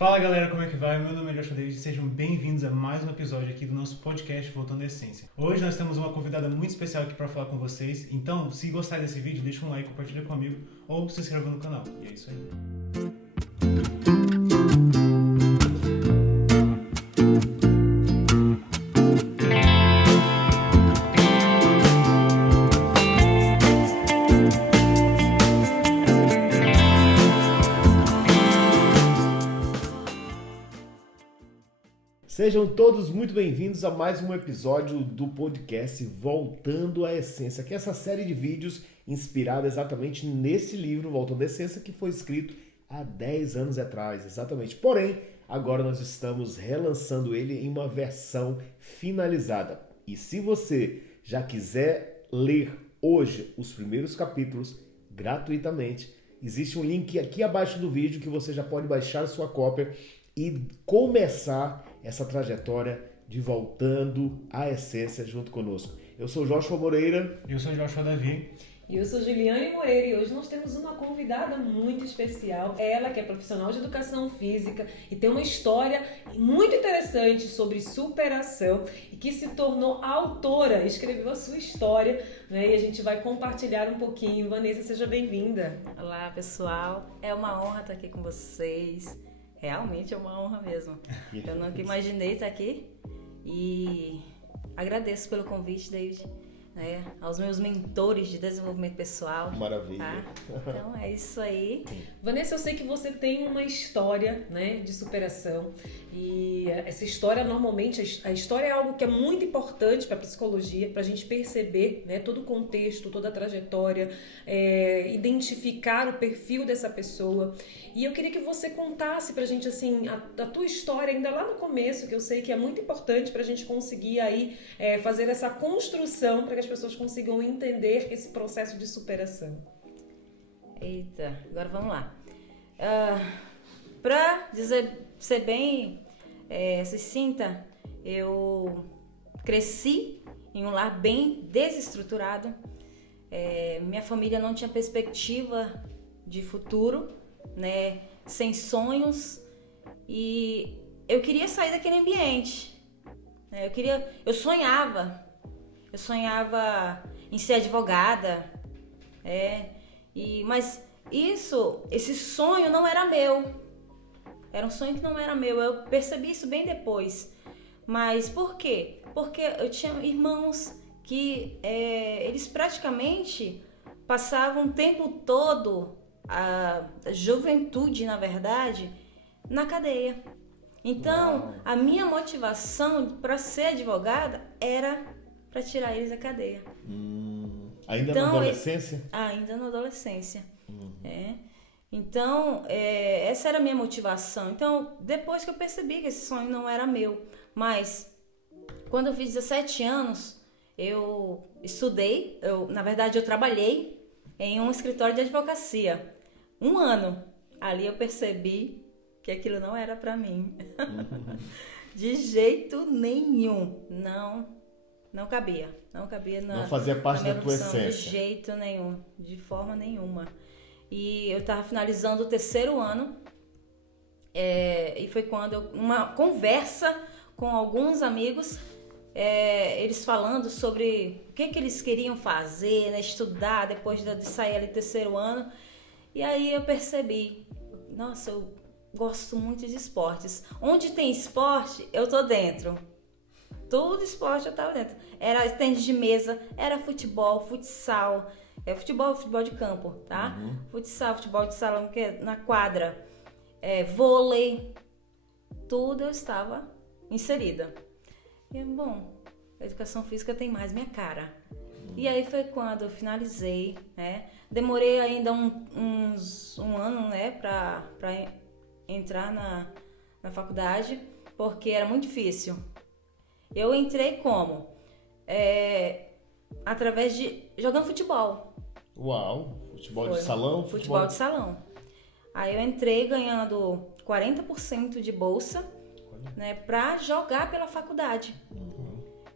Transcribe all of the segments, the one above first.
Fala galera, como é que vai? Meu nome é Joshua David, sejam bem-vindos a mais um episódio aqui do nosso podcast Voltando à Essência. Hoje nós temos uma convidada muito especial aqui para falar com vocês, então se gostarem desse vídeo, deixa um like, compartilha com um amigo ou se inscreva no canal. E é isso aí. Sejam todos muito bem-vindos a mais um episódio do podcast Voltando à Essência, que é essa série de vídeos inspirada exatamente nesse livro, Voltando à Essência, que foi escrito há 10 anos atrás, exatamente. Porém, agora nós estamos relançando ele em uma versão finalizada. E se você já quiser ler hoje os primeiros capítulos gratuitamente, existe um link aqui abaixo do vídeo que você já pode baixar sua cópia e começar essa trajetória de Voltando à Essência junto conosco. Eu sou Joshua Moreira. Eu sou Joshua Davi. E eu sou Juliane Moreira e hoje nós temos uma convidada muito especial. Ela que é profissional de educação física e tem uma história muito interessante sobre superação e que se tornou autora, escreveu a sua história, né? E a gente vai compartilhar um pouquinho. Vanessa, seja bem-vinda. Olá, pessoal. É uma honra estar aqui com vocês. Realmente é uma honra mesmo. Eu nunca imaginei estar aqui e agradeço pelo convite, David, né, aos meus mentores de desenvolvimento pessoal. Maravilha. Tá? Então é isso aí. Vanessa, eu sei que você tem uma história, né, de superação e essa história normalmente, a história é algo que é muito importante para a psicologia, para a gente perceber, né, todo o contexto, toda a trajetória, identificar o perfil dessa pessoa. E eu queria que você contasse pra gente assim a tua história ainda lá no começo, que eu sei que é muito importante pra gente conseguir aí fazer essa construção para que as pessoas consigam entender esse processo de superação. Eita, agora vamos lá. Pra ser bem sucinta, eu cresci em um lar bem desestruturado. Minha família não tinha perspectiva de futuro, né, sem sonhos, e eu queria sair daquele ambiente, né? Eu sonhava em ser advogada, mas esse sonho não era meu, era um sonho que não era meu. Eu percebi isso bem depois. Mas por quê? Porque eu tinha irmãos que eles praticamente passavam o tempo todo, a juventude, na verdade, na cadeia. Então, a minha motivação para ser advogada era para tirar eles da cadeia. Ainda na adolescência? Ainda na adolescência. Então, essa era a minha motivação. Então, depois que eu percebi que esse sonho não era meu, mas quando eu fiz 17 anos, eu estudei, na verdade eu trabalhei em um escritório de advocacia. 1 ano. Ali eu percebi que aquilo não era pra mim. De jeito nenhum. Não cabia. Não cabia não fazia parte da tua essência. De jeito nenhum. De forma nenhuma. E eu tava finalizando o 3º ano. E foi quando uma conversa com alguns amigos, eles falando sobre o que eles queriam fazer, né, estudar depois de sair ali 3º ano. E aí eu percebi, nossa, eu gosto muito de esportes. Onde tem esporte, eu tô dentro. Todo esporte eu tava dentro. Era tênis de mesa, era futebol, futsal. Futebol de campo, tá? Futsal, futebol de salão, que é na quadra. Vôlei. Tudo eu estava inserida. E bom, a educação física tem mais minha cara. E aí foi quando eu finalizei, né? Demorei ainda um ano, né, pra entrar na faculdade, porque era muito difícil. Eu entrei como? Através de jogando futebol. Uau! Futebol de salão? Futebol de salão. Aí eu entrei ganhando 40% de bolsa, né, pra jogar pela faculdade.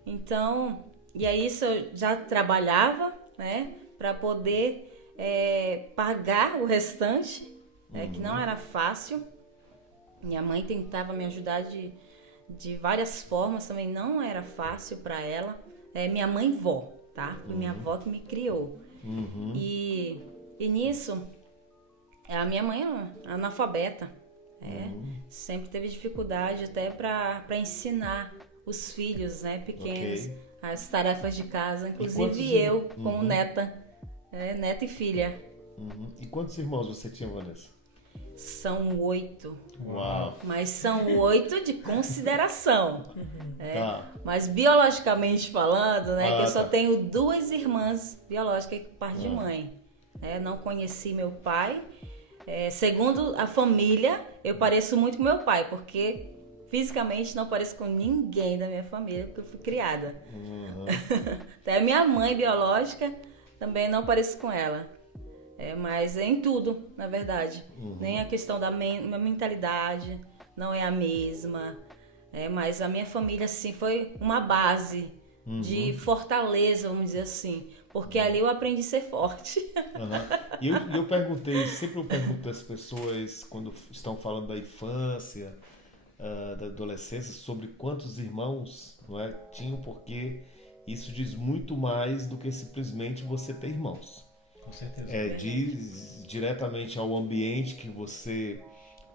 Então, e aí isso eu já trabalhava, né, para poder pagar o restante, que não era fácil. Minha mãe tentava me ajudar de várias formas, também não era fácil para ela. Minha mãe vó, tá? Foi minha avó que me criou. E nisso, a minha mãe é analfabeta. Sempre teve dificuldade até para ensinar os filhos, né, pequenos, as tarefas de casa. Inclusive eu, como neta, neta e filha. E quantos irmãos você tinha, Vanessa? São 8. Uau! Mas são 8 de consideração. Tá. Mas biologicamente falando, né, que eu só tenho 2 irmãs biológicas por parte de mãe. Não conheci meu pai. Segundo a família, eu pareço muito com meu pai, porque fisicamente não pareço com ninguém da minha família, porque eu fui criada. Até a minha mãe biológica também não pareço com ela. Mas em tudo, na verdade. Nem a questão da minha mentalidade não é a mesma. Mas a minha família, assim, foi uma base de fortaleza, vamos dizer assim. Porque ali eu aprendi a ser forte. E eu sempre eu pergunto às pessoas, quando estão falando da infância, da adolescência, sobre quantos irmãos, não é, tinham, porque isso diz muito mais do que simplesmente você ter irmãos. Com certeza. Diz diretamente ao ambiente que você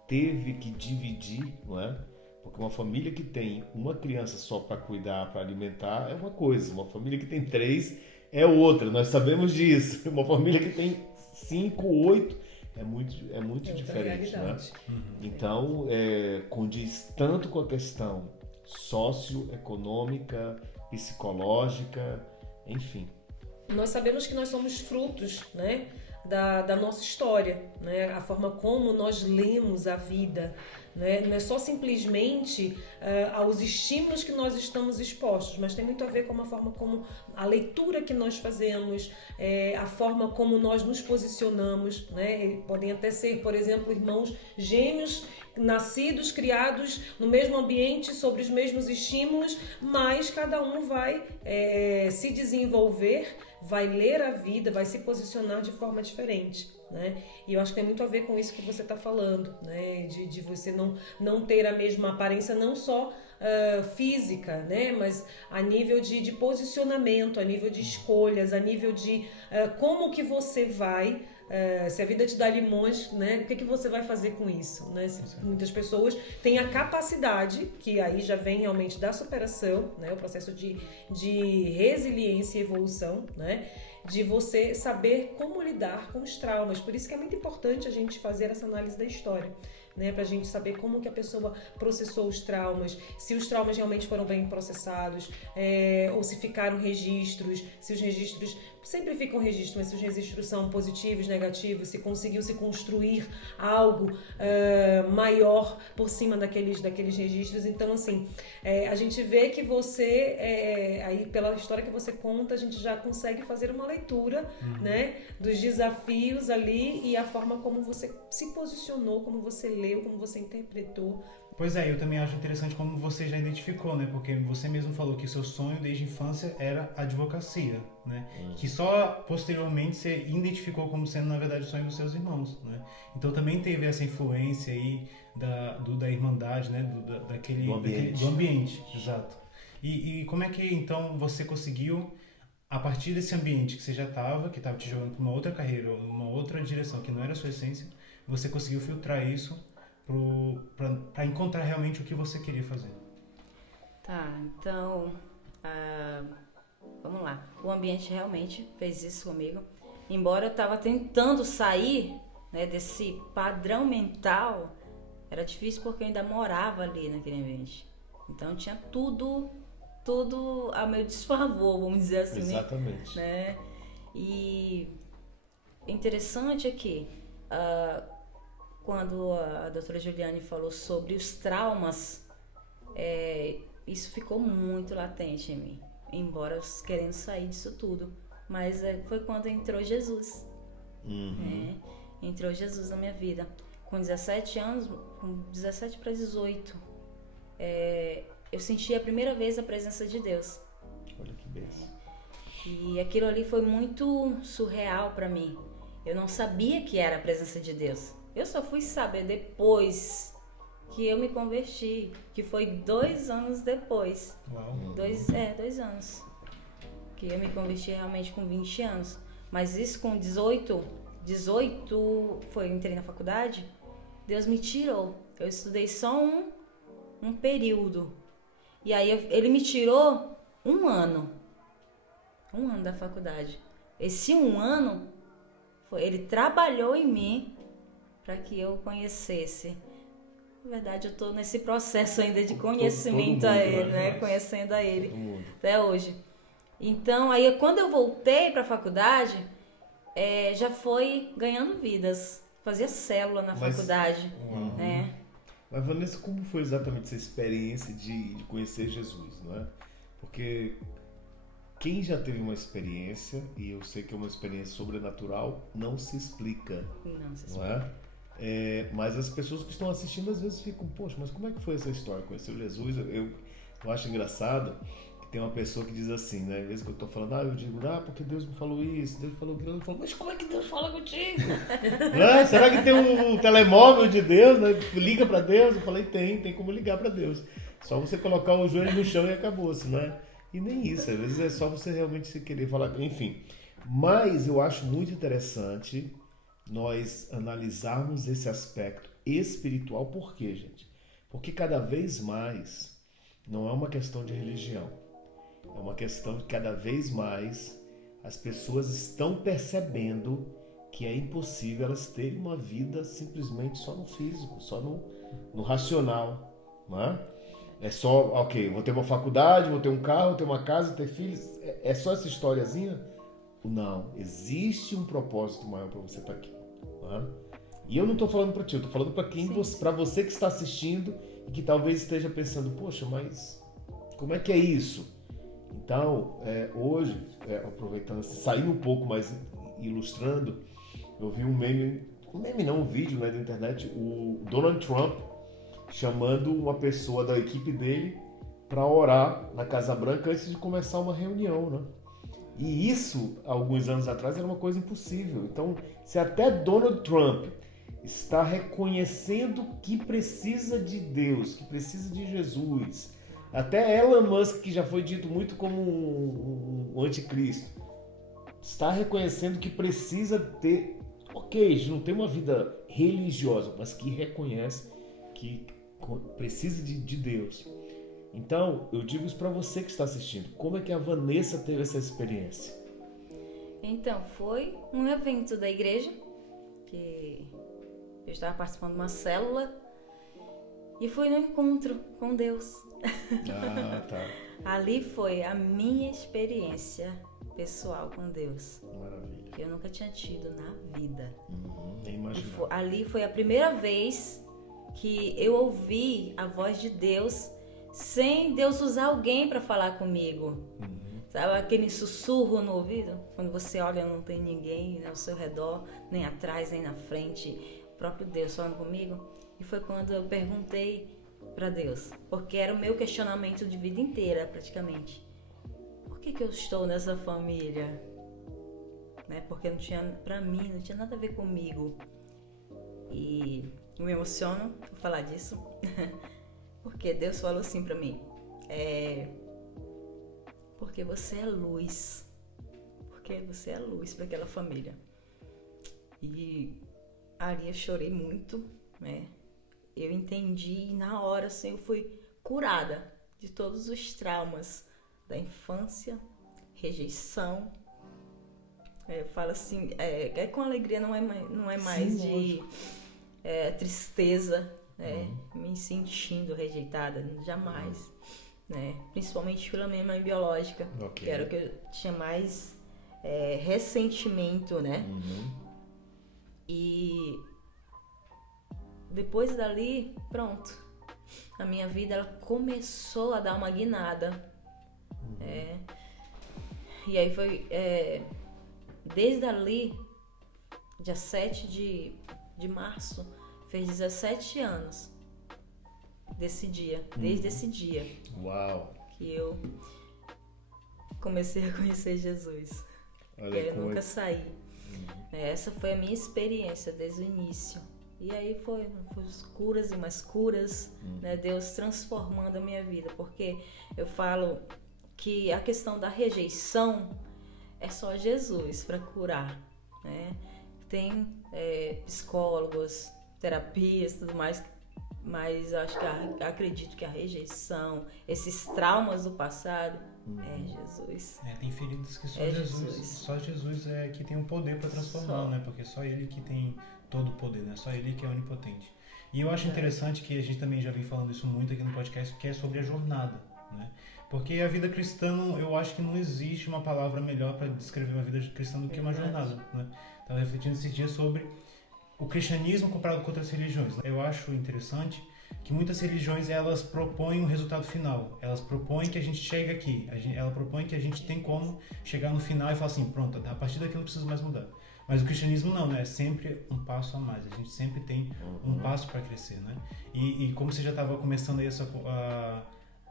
teve que dividir, não é? Porque uma família que tem uma criança só para cuidar, para alimentar, é uma coisa. Uma família que tem 3 é outra. Nós sabemos disso. Uma família que tem 5, 8 é muito diferente, né? Então, condiz tanto com a questão socioeconômica, psicológica, enfim. Nós sabemos que nós somos frutos, né, da nossa história, né, a forma como nós lemos a vida, né, não é só simplesmente aos estímulos que nós estamos expostos, mas tem muito a ver com a forma como a leitura que nós fazemos, a forma como nós nos posicionamos, né, podem até ser, por exemplo, irmãos gêmeos, nascidos, criados no mesmo ambiente, sobre os mesmos estímulos, mas cada um vai se desenvolver, vai ler a vida, vai se posicionar de forma diferente, né? E eu acho que tem muito a ver com isso que você está falando, né? De você não ter a mesma aparência, não só física, né? Mas a nível de posicionamento, a nível de escolhas, a nível de como que você vai... se a vida te dá limões, né, o que você vai fazer com isso? Né? Muitas pessoas têm a capacidade, que aí já vem realmente da superação, né, o processo de resiliência e evolução, né, de você saber como lidar com os traumas. Por isso que é muito importante a gente fazer essa análise da história, né, para a gente saber como que a pessoa processou os traumas, se os traumas realmente foram bem processados, ou se ficaram registros, se os registros, sempre ficam registros, mas se os registros são positivos, negativos, se conseguiu se construir algo maior por cima daqueles registros. Então, assim, a gente vê que você, aí pela história que você conta, a gente já consegue fazer uma leitura, né, dos desafios ali e a forma como você se posicionou, como você leu, como você interpretou. Pois é, eu também acho interessante como você já identificou, né? Porque você mesmo falou que seu sonho desde a infância era a advocacia, né? Que só posteriormente você identificou como sendo, na verdade, o sonho dos seus irmãos, né? Então também teve essa influência aí da irmandade, né? Do ambiente, exato. E como é que, então, você conseguiu, a partir desse ambiente que você já estava, que estava te jogando para uma outra carreira, uma outra direção que não era a sua essência, você conseguiu filtrar isso para encontrar realmente o que você queria fazer? Tá, então, vamos lá. O ambiente realmente fez isso comigo. Embora eu estava tentando sair, né, desse padrão mental, era difícil porque eu ainda morava ali naquele ambiente. Então tinha tudo a meu desfavor, vamos dizer assim. Exatamente. Né? E interessante é que quando a doutora Juliane falou sobre os traumas, isso ficou muito latente em mim, embora eu querendo sair disso tudo. Mas foi quando entrou Jesus. Entrou Jesus na minha vida. Com 17 anos, com 17 para 18, eu senti a primeira vez a presença de Deus. Olha que bênção. E aquilo ali foi muito surreal para mim. Eu não sabia que era a presença de Deus. Eu só fui saber depois que eu me converti, que foi 2 anos depois. Uau. 2 anos. Que eu me converti realmente com 20 anos. Mas isso com 18, eu entrei na faculdade, Deus me tirou. Eu estudei só um período. E aí ele me tirou 1 ano. 1 ano da faculdade. Esse 1 ano, ele trabalhou em mim para que eu conhecesse. Na verdade, eu estou nesse processo ainda de conhecimento a ele, né? Conhecendo a ele até hoje. Então, aí quando eu voltei para a faculdade, já foi ganhando vidas. Fazia célula na faculdade, né? Mas, Vanessa, como foi exatamente essa experiência de conhecer Jesus, não é? Porque quem já teve uma experiência, e eu sei que é uma experiência sobrenatural, não se explica. Não se Não é? Mas as pessoas que estão assistindo às vezes ficam, poxa, mas como é que foi essa história? Conheceu Jesus? Eu acho engraçado que tem uma pessoa que diz assim, né? Às vezes que eu estou falando, eu digo, porque Deus me falou isso, Deus falou aquilo, eu falo, mas como é que Deus fala contigo? Né? Será que tem um telemóvel de Deus, né? Liga para Deus? Eu falei, tem como ligar para Deus. Só você colocar o joelho no chão e acabou-se, né? E nem isso, às vezes é só você realmente se querer falar, enfim. Mas eu acho muito interessante nós analisarmos esse aspecto espiritual. Por quê, gente? Porque cada vez mais não é uma questão de religião. É uma questão de cada vez mais as pessoas estão percebendo que é impossível elas terem uma vida simplesmente só no físico, só no racional. Não é? É só, ok, vou ter uma faculdade, vou ter um carro, vou ter uma casa, vou ter filhos. É só essa historiazinha? Não. Existe um propósito maior para você estar aqui. E eu não estou falando para ti, eu estou falando para você que está assistindo e que talvez esteja pensando, poxa, mas como é que é isso? Então, hoje, aproveitando, saindo um pouco mais, ilustrando, eu vi um vídeo, né, da internet, o Donald Trump chamando uma pessoa da equipe dele para orar na Casa Branca antes de começar uma reunião, né? E isso, alguns anos atrás, era uma coisa impossível. Então, se até Donald Trump está reconhecendo que precisa de Deus, que precisa de Jesus, até Elon Musk, que já foi dito muito como um anticristo, está reconhecendo que precisa ter, ok, a gente não tem uma vida religiosa, mas que reconhece que precisa de Deus. Então, eu digo isso para você que está assistindo. Como é que a Vanessa teve essa experiência? Então, foi um evento da igreja, que eu estava participando de uma célula, e fui no encontro com Deus. Tá. Ali foi a minha experiência pessoal com Deus. Maravilha. Que eu nunca tinha tido na vida. Nem imaginava. Ali foi a primeira vez que eu ouvi a voz de Deus sem Deus usar alguém para falar comigo. Sabe aquele sussurro no ouvido? Quando você olha, não tem ninguém ao seu redor, nem atrás, nem na frente. O próprio Deus falando comigo. E foi quando eu perguntei para Deus, porque era o meu questionamento de vida inteira, praticamente. Por que eu estou nessa família? Né? Porque não tinha, para mim, não tinha nada a ver comigo. E eu me emociono por falar disso. Porque Deus falou assim pra mim, porque você é luz. Porque você é luz para aquela família. E ali eu chorei muito, né? Eu entendi e na hora assim, eu fui curada de todos os traumas da infância, rejeição. Eu falo assim, com alegria não é mais de tristeza. Me sentindo rejeitada, jamais, né? Principalmente pela minha mãe biológica, que era o que eu tinha mais ressentimento, né? E depois dali, pronto, a minha vida ela começou a dar uma guinada, e aí foi desde ali, dia 7 de março, fez 17 anos desse dia, desde esse dia. Uau! Que eu comecei a conhecer Jesus. Olha, eu nunca saí. Essa foi a minha experiência desde o início. E aí foi curas e mais curas, né? Deus transformando a minha vida, porque eu falo que a questão da rejeição é só Jesus para curar, né? Tem psicólogos, terapias, tudo mais, mas acho que acredito que a rejeição, esses traumas do passado, é Jesus. Tem feridas que só Jesus. Só Jesus é que tem o poder para transformar, né? Porque só Ele que tem todo o poder, né? Só Ele que é onipotente. E eu acho interessante que a gente também já vem falando isso muito aqui no podcast, que é sobre a jornada, né? Porque a vida cristã, eu acho que não existe uma palavra melhor para descrever uma vida cristã do que uma jornada, né? Estava refletindo esses dias sobre o cristianismo comparado com outras religiões. Eu acho interessante que muitas religiões, elas propõem um resultado final. Elas propõem que a gente chegue aqui. Ela propõe que a gente tem como chegar no final e falar assim, pronto, a partir daqui eu não preciso mais mudar. Mas o cristianismo não, né? É sempre um passo a mais. A gente sempre tem um passo para crescer, né? E como você já estava começando aí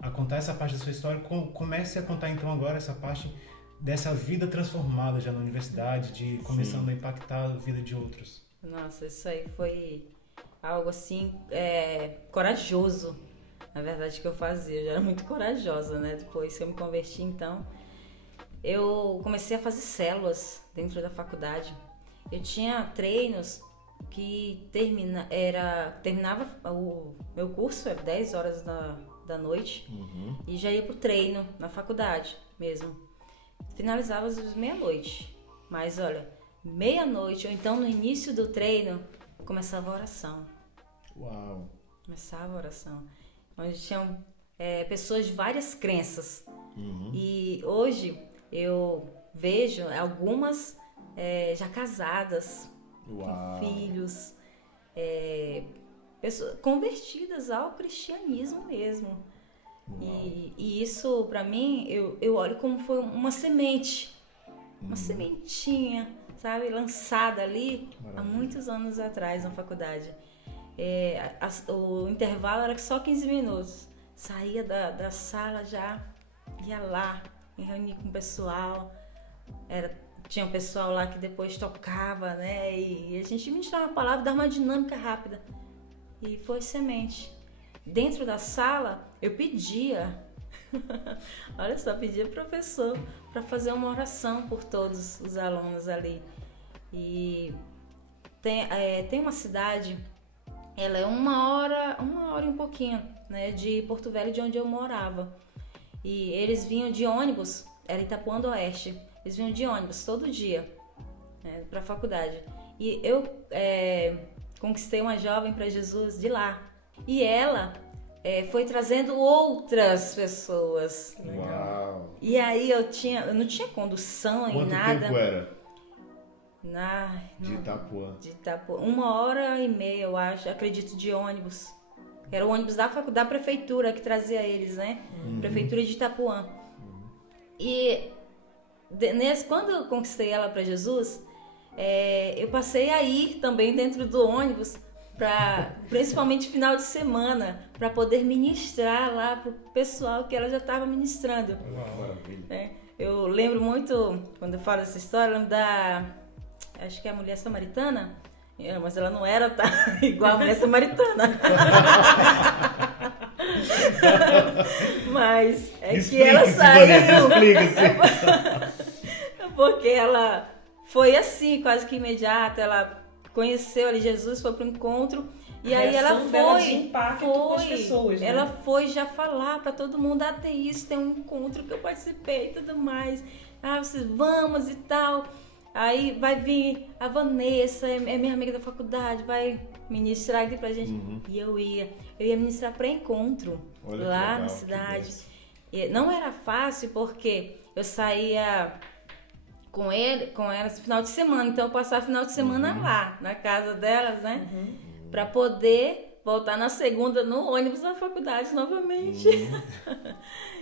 a contar essa parte da sua história, comece a contar então agora essa parte dessa vida transformada já na universidade, de começando a impactar a vida de outros. Nossa, isso aí foi algo assim, corajoso, na verdade, que eu fazia. Eu já era muito corajosa, né? Depois que eu me converti, então, eu comecei a fazer células dentro da faculdade. Eu tinha treinos que terminava o meu curso, era 10 horas da noite, e já ia pro treino na faculdade mesmo. Finalizava às vezes meia-noite, mas olha, meia-noite ou então no início do treino começava a oração. Uau! Começava a oração, onde tinham pessoas de várias crenças. E hoje eu vejo algumas já casadas, com filhos, pessoas convertidas ao cristianismo mesmo. E isso, para mim, eu olho como foi uma semente, uma sementinha, sabe, lançada ali há muitos anos atrás na faculdade. O intervalo era só 15 minutos. Saía da sala, já ia lá, me reunia com o pessoal. Tinha um pessoal lá que depois tocava, né? E a gente ministrava uma palavra, dava uma dinâmica rápida. E foi semente. Dentro da sala, eu pedia, olha só, pedia ao professor para fazer uma oração por todos os alunos ali. E tem uma cidade, ela é uma hora e um pouquinho, né, de Porto Velho, de onde eu morava. E eles vinham de ônibus, era Itapuã do Oeste, eles vinham de ônibus todo dia, né, para a faculdade. E eu conquistei uma jovem para Jesus de lá. E ela foi trazendo outras pessoas. Uau! E aí eu não tinha condução em nada. Quanto tempo era? De Itapuã. De Itapuã. 1h30, eu acho, acredito, de ônibus. Era o ônibus da prefeitura que trazia eles, né? Prefeitura de Itapuã. E quando eu conquistei ela para Jesus, eu passei a ir também dentro do ônibus, principalmente final de semana, para poder ministrar lá pro pessoal que ela já estava ministrando. Maravilha. Eu lembro muito, quando eu falo essa história, eu lembro acho que é a mulher samaritana, mas ela não era igual a mulher samaritana. Mas que ela saiu. Explica-se. Porque ela foi assim, quase que imediata. Ela conheceu ali Jesus, foi pro encontro. E aí ela foi de impacto com as pessoas, né? Ela foi já falar para todo mundo: tem isso, tem um encontro que eu participei e tudo mais. Vocês vamos e tal. Aí vai vir a Vanessa, é minha amiga da faculdade, vai ministrar aqui pra gente. E eu ia ministrar pré-encontro lá na cidade. E não era fácil porque eu saía com elas no final de semana, então eu passava o final de semana lá, na casa delas, né? Pra poder voltar na segunda no ônibus da faculdade novamente.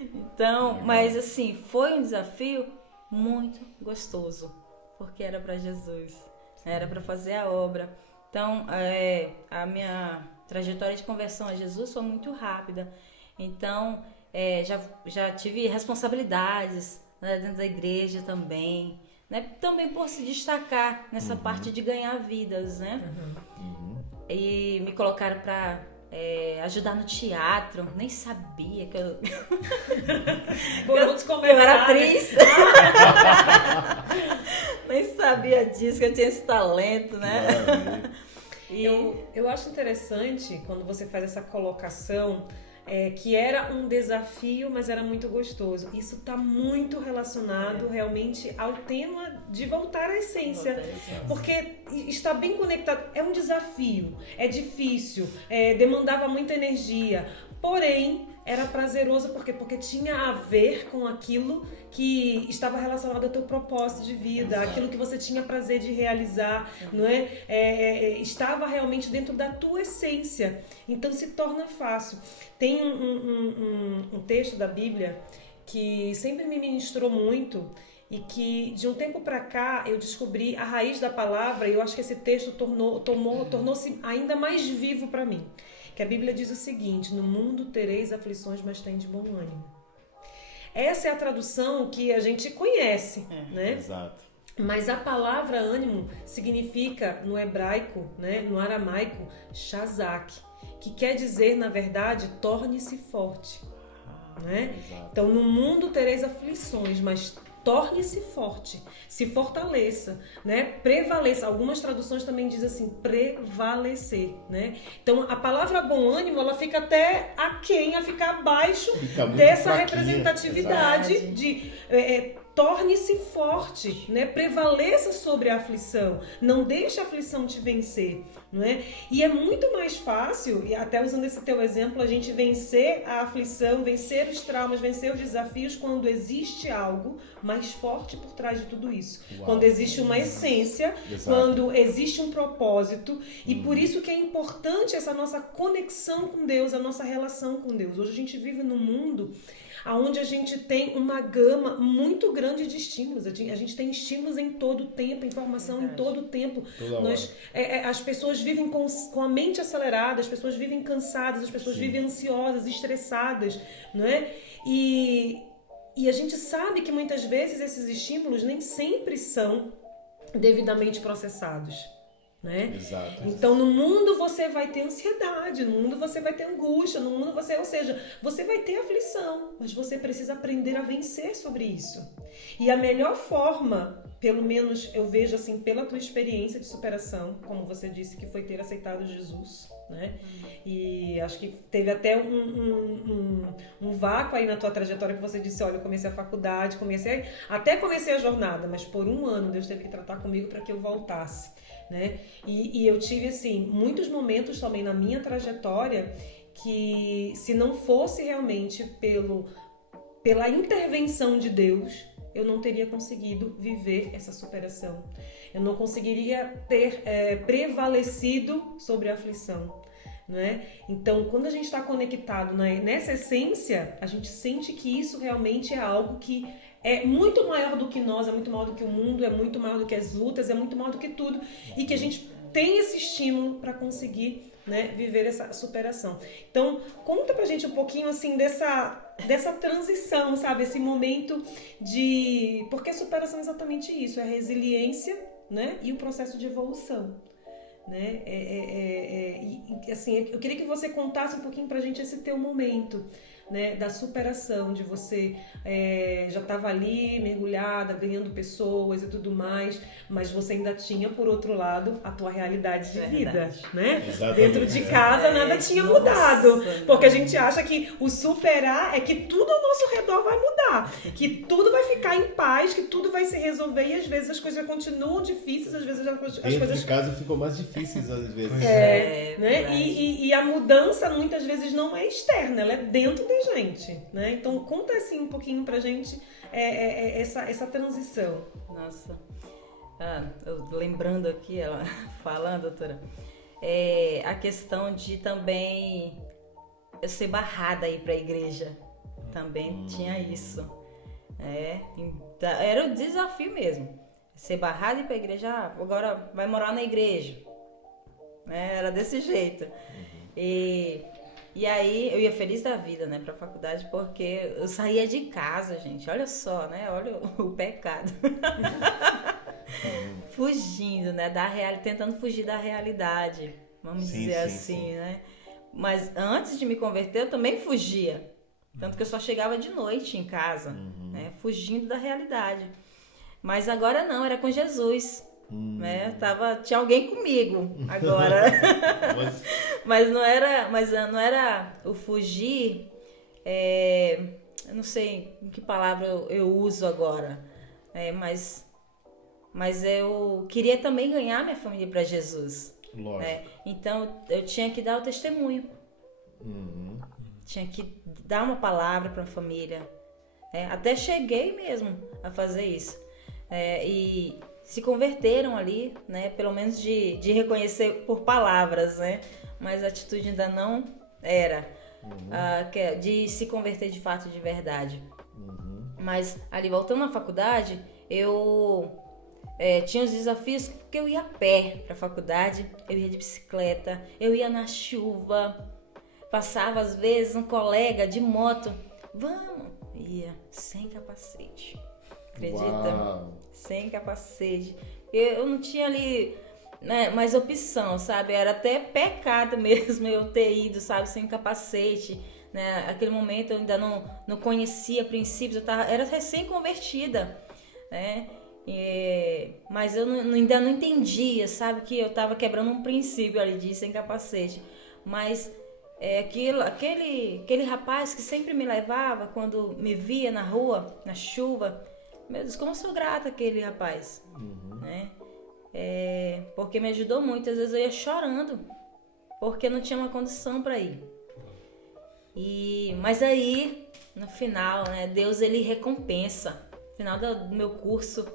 Então, mas assim, foi um desafio muito gostoso. Porque era para Jesus, era para fazer a obra. Então, a minha trajetória de conversão a Jesus foi muito rápida. Então, já tive responsabilidades, né, dentro da igreja também, né? Também por se destacar nessa parte de ganhar vidas, né? E me colocaram pra ajudar no teatro. Nem sabia que eu era atriz. Nem sabia disso, que eu tinha esse talento, né? Eu acho interessante quando você faz essa colocação, que era um desafio, mas era muito gostoso. Isso está muito relacionado realmente ao tema de voltar à essência. Porque está bem conectado. É um desafio, é difícil, demandava muita energia. Porém, era prazeroso porque tinha a ver com aquilo que estava relacionado ao teu propósito de vida, aquilo que você tinha prazer de realizar, não é? Estava realmente dentro da tua essência. Então se torna fácil. Tem um texto da Bíblia que sempre me ministrou muito e que de um tempo para cá eu descobri a raiz da palavra, e eu acho que esse texto tornou-se ainda mais vivo para mim. Que a Bíblia diz o seguinte: no mundo tereis aflições, mas tem de bom ânimo. Essa é a tradução que a gente conhece, né? Exato. Mas a palavra ânimo significa, no hebraico, né, no aramaico, shazak, que quer dizer, na verdade, torne-se forte. Né? Então, no mundo tereis aflições, mas torne-se forte, se fortaleça, né? Prevaleça. Algumas traduções também dizem assim, prevalecer, né? Então, a palavra bom ânimo, ela fica até fica abaixo dessa representatividade de torne-se forte, né? Prevaleça sobre a aflição, não deixe a aflição te vencer, não é? E é muito mais fácil, e até usando esse teu exemplo, a gente vencer a aflição, vencer os traumas, vencer os desafios quando existe algo mais forte por trás de tudo isso. Uau. Quando existe uma essência, quando existe um propósito, e por isso que é importante essa nossa conexão com Deus, a nossa relação com Deus. Hoje a gente vive num mundo onde a gente tem uma gama muito grande de estímulos. A gente tem estímulos em todo o tempo, informação em todo o tempo. As pessoas vivem com a mente acelerada, as pessoas vivem cansadas, as pessoas vivem ansiosas, estressadas, não é? E a gente sabe que muitas vezes esses estímulos nem sempre são devidamente processados. Né? Exato. Então no mundo você vai ter ansiedade, no mundo você vai ter angústia, no mundo você vai ter aflição, mas você precisa aprender a vencer sobre isso. E a melhor forma, pelo menos eu vejo assim, pela tua experiência de superação, como você disse que foi ter aceitado Jesus, né? E acho que teve até um vácuo aí na tua trajetória que você disse, olha, eu comecei a faculdade, comecei a jornada, mas por um ano Deus teve que tratar comigo para que eu voltasse. Né? E eu tive assim muitos momentos também na minha trajetória que, se não fosse realmente pela intervenção de Deus, eu não teria conseguido viver essa superação. Eu não conseguiria ter prevalecido sobre a aflição. Né? Então, quando a gente está conectado nessa essência, a gente sente que isso realmente é algo que é muito maior do que nós, é muito maior do que o mundo, é muito maior do que as lutas, é muito maior do que tudo. E que a gente tem esse estímulo para conseguir, né, viver essa superação. Então, conta pra gente um pouquinho assim dessa transição, sabe? Esse momento de... Porque a superação é exatamente isso, é a resiliência, né? E o processo de evolução. Né? Assim, eu queria que você contasse um pouquinho pra gente esse teu momento, né, da superação, de você já estava ali mergulhada, ganhando pessoas e tudo mais, mas você ainda tinha, por outro lado, a tua realidade de vida, né? Dentro de casa nada tinha mudado, porque a gente acha que o superar é que tudo ao nosso redor vai mudar, que tudo vai ficar em paz, que tudo vai se resolver, e às vezes as coisas continuam difíceis, às vezes as coisas... Dentro de casa ficam mais difíceis às vezes. Né? E a mudança muitas vezes não é externa, ela é dentro da gente, né? Então conta assim um pouquinho pra gente essa transição. Nossa, eu lembrando aqui, ela falando, doutora, a questão de também eu ser barrada aí pra igreja, também tinha isso, era o desafio mesmo, ser barrada e ir pra igreja, agora vai morar na igreja, né? Era desse jeito. E aí eu ia feliz da vida, né, pra faculdade, porque eu saía de casa, gente, olha só, né, olha o pecado. Fugindo, né, tentando fugir da realidade. vamos Sim, dizer sim, assim, sim. né? Mas antes de me converter, eu também fugia. Tanto que eu só chegava de noite em casa, né? Fugindo da realidade. Mas agora não, era com Jesus. Né? Tinha alguém comigo agora. mas não era o fugir. Eu não sei em que palavra eu uso agora. Mas eu queria também ganhar minha família para Jesus. Lógico. Né? Então eu tinha que dar o testemunho. Tinha que dar uma palavra para a família. Até cheguei mesmo a fazer isso. E se converteram ali, né? Pelo menos de reconhecer por palavras, né? Mas a atitude ainda não era de se converter de fato, de verdade. Mas ali, voltando à faculdade, eu tinha os desafios porque eu ia a pé para a faculdade, eu ia de bicicleta, eu ia na chuva, passava às vezes um colega de moto, vamos, ia sem capacete, acredita? Uau. Sem capacete. Eu não tinha ali, né, mais opção, sabe? Era até pecado mesmo eu ter ido, sabe, sem capacete. Né? Aquele momento eu ainda não conhecia princípios, era recém-convertida. Né? Mas eu ainda não entendia, sabe? Que eu estava quebrando um princípio ali de ir sem capacete. Mas aquele rapaz que sempre me levava quando me via na rua, na chuva, meu Deus, como eu sou grata àquele rapaz, né? Porque me ajudou muito. Às vezes eu ia chorando, porque não tinha uma condição para ir. Mas aí, no final, né, Deus ele recompensa. No final do meu curso,